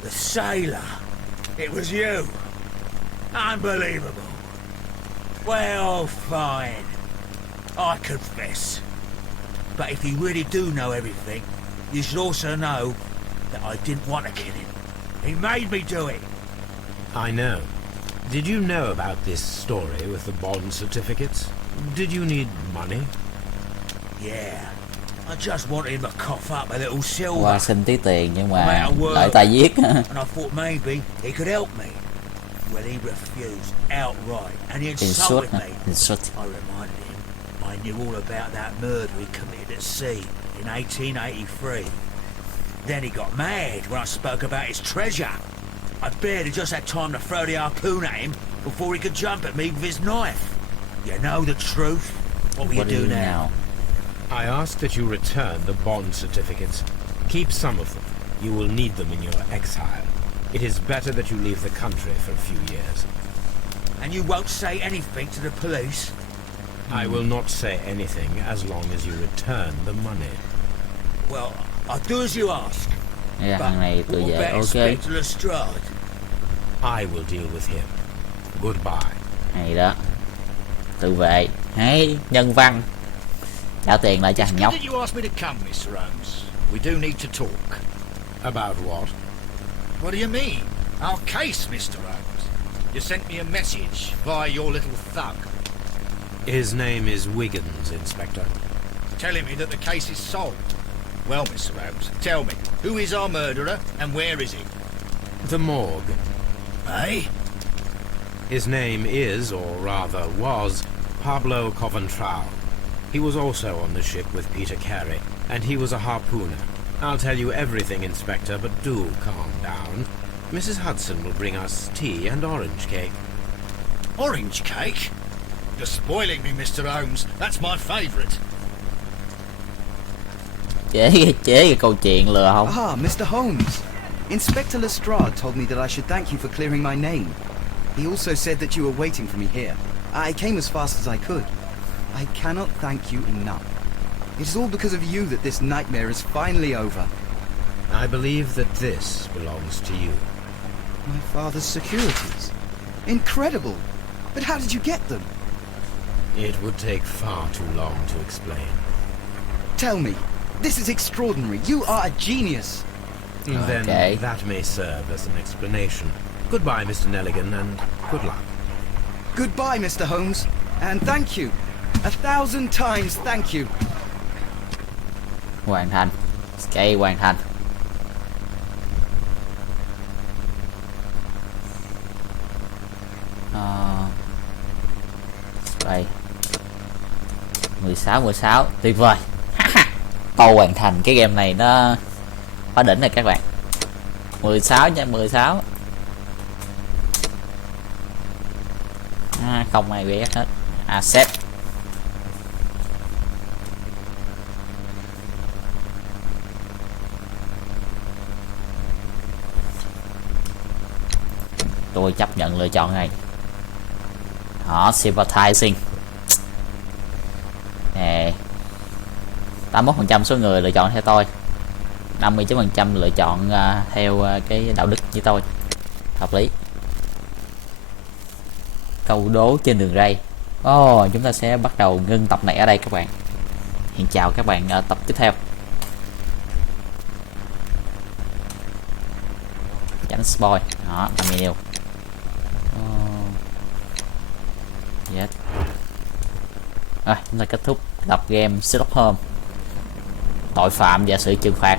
the sailor. It was you. Unbelievable. Well, fine. I confess. But if you really do know everything, you should also know that I didn't want to kill him. He made me do it. I know. Did you know about this story with the bond certificates? Did you need money? Yeah. I just wanted him to cough up a little silver. Qua xin tí tiền nhưng mà đợi ta giết. And I thought maybe he could help me. Well, he refused outright, and he insulted me. I reminded him I knew all about that murder he committed at sea in 1883. Then he got mad when I spoke about his treasure. I barely just had time to throw the harpoon at him before he could jump at me with his knife. You know the truth. What will you do now? I ask that you return the bond certificates. Keep some of them. You will need them in your exile. It is better that you leave the country for a few years. And you won't say anything to the police? I will not say anything as long as you return the money. Well, I'll do as you ask. Dạ, thằng này tự What vệ. about Ok, Inspector Lestrade? I will deal with him. Goodbye. hay đó, tự vệ, hay nhân văn, trả tiền lại cho It's thằng good nhóc. that you asked me to come, Mr. Holmes. We do need to talk. About what? What do you mean? Our case, Mr. Holmes. You sent me a message via your little thug, His name is Wiggins, Inspector. telling me that the case is solved. Well, Mr. Holmes, tell me, who is our murderer and where is he? The morgue. Eh? His name is, or rather was, Pablo Coventral. He was also on the ship with Peter Carey, and he was a harpooner. I'll tell you everything, Inspector, but do calm down. Mrs. Hudson will bring us tea and orange cake. Orange cake? You're spoiling me, Mr. Holmes. That's my favourite. Chế cái câu chuyện lừa không? Ah, Mr. Holmes. Inspector Lestrade told me that I should thank you for clearing my name. He also said that you were waiting for me here. I came as fast as I could. I cannot thank you enough. It is all because of you that this nightmare is finally over. I believe that this belongs to you. My father's securities. Incredible! But how did you get them? It would take far too long to explain. Tell me. This is extraordinary. You are a genius. Then Okay. that may serve as an explanation. Goodbye, Mr. Nelligan, and good luck. Goodbye, Mr. Holmes. And thank you. 1,000 times thank you. Hoàn thành, cây hoàn thành. Đây 16 tuyệt vời. Câu hoàn thành cái game này nó quá đỉnh rồi các bạn. 16 nha, 16. Không ai biết hết. Accept. Tôi chấp nhận lựa chọn này. Họ sympathizing. 81% số người lựa chọn theo tôi, 59% lựa chọn theo cái đạo đức như tôi. Hợp lý. Câu đố trên đường ray. Chúng ta sẽ bắt đầu ngưng tập này ở đây các bạn. Hẹn chào các bạn ở tập tiếp theo. Tránh spoil. Đó, thumbnail. Yes. Rồi, chúng ta kết thúc tập game Sherlock Holmes, tội phạm và sự trừng phạt.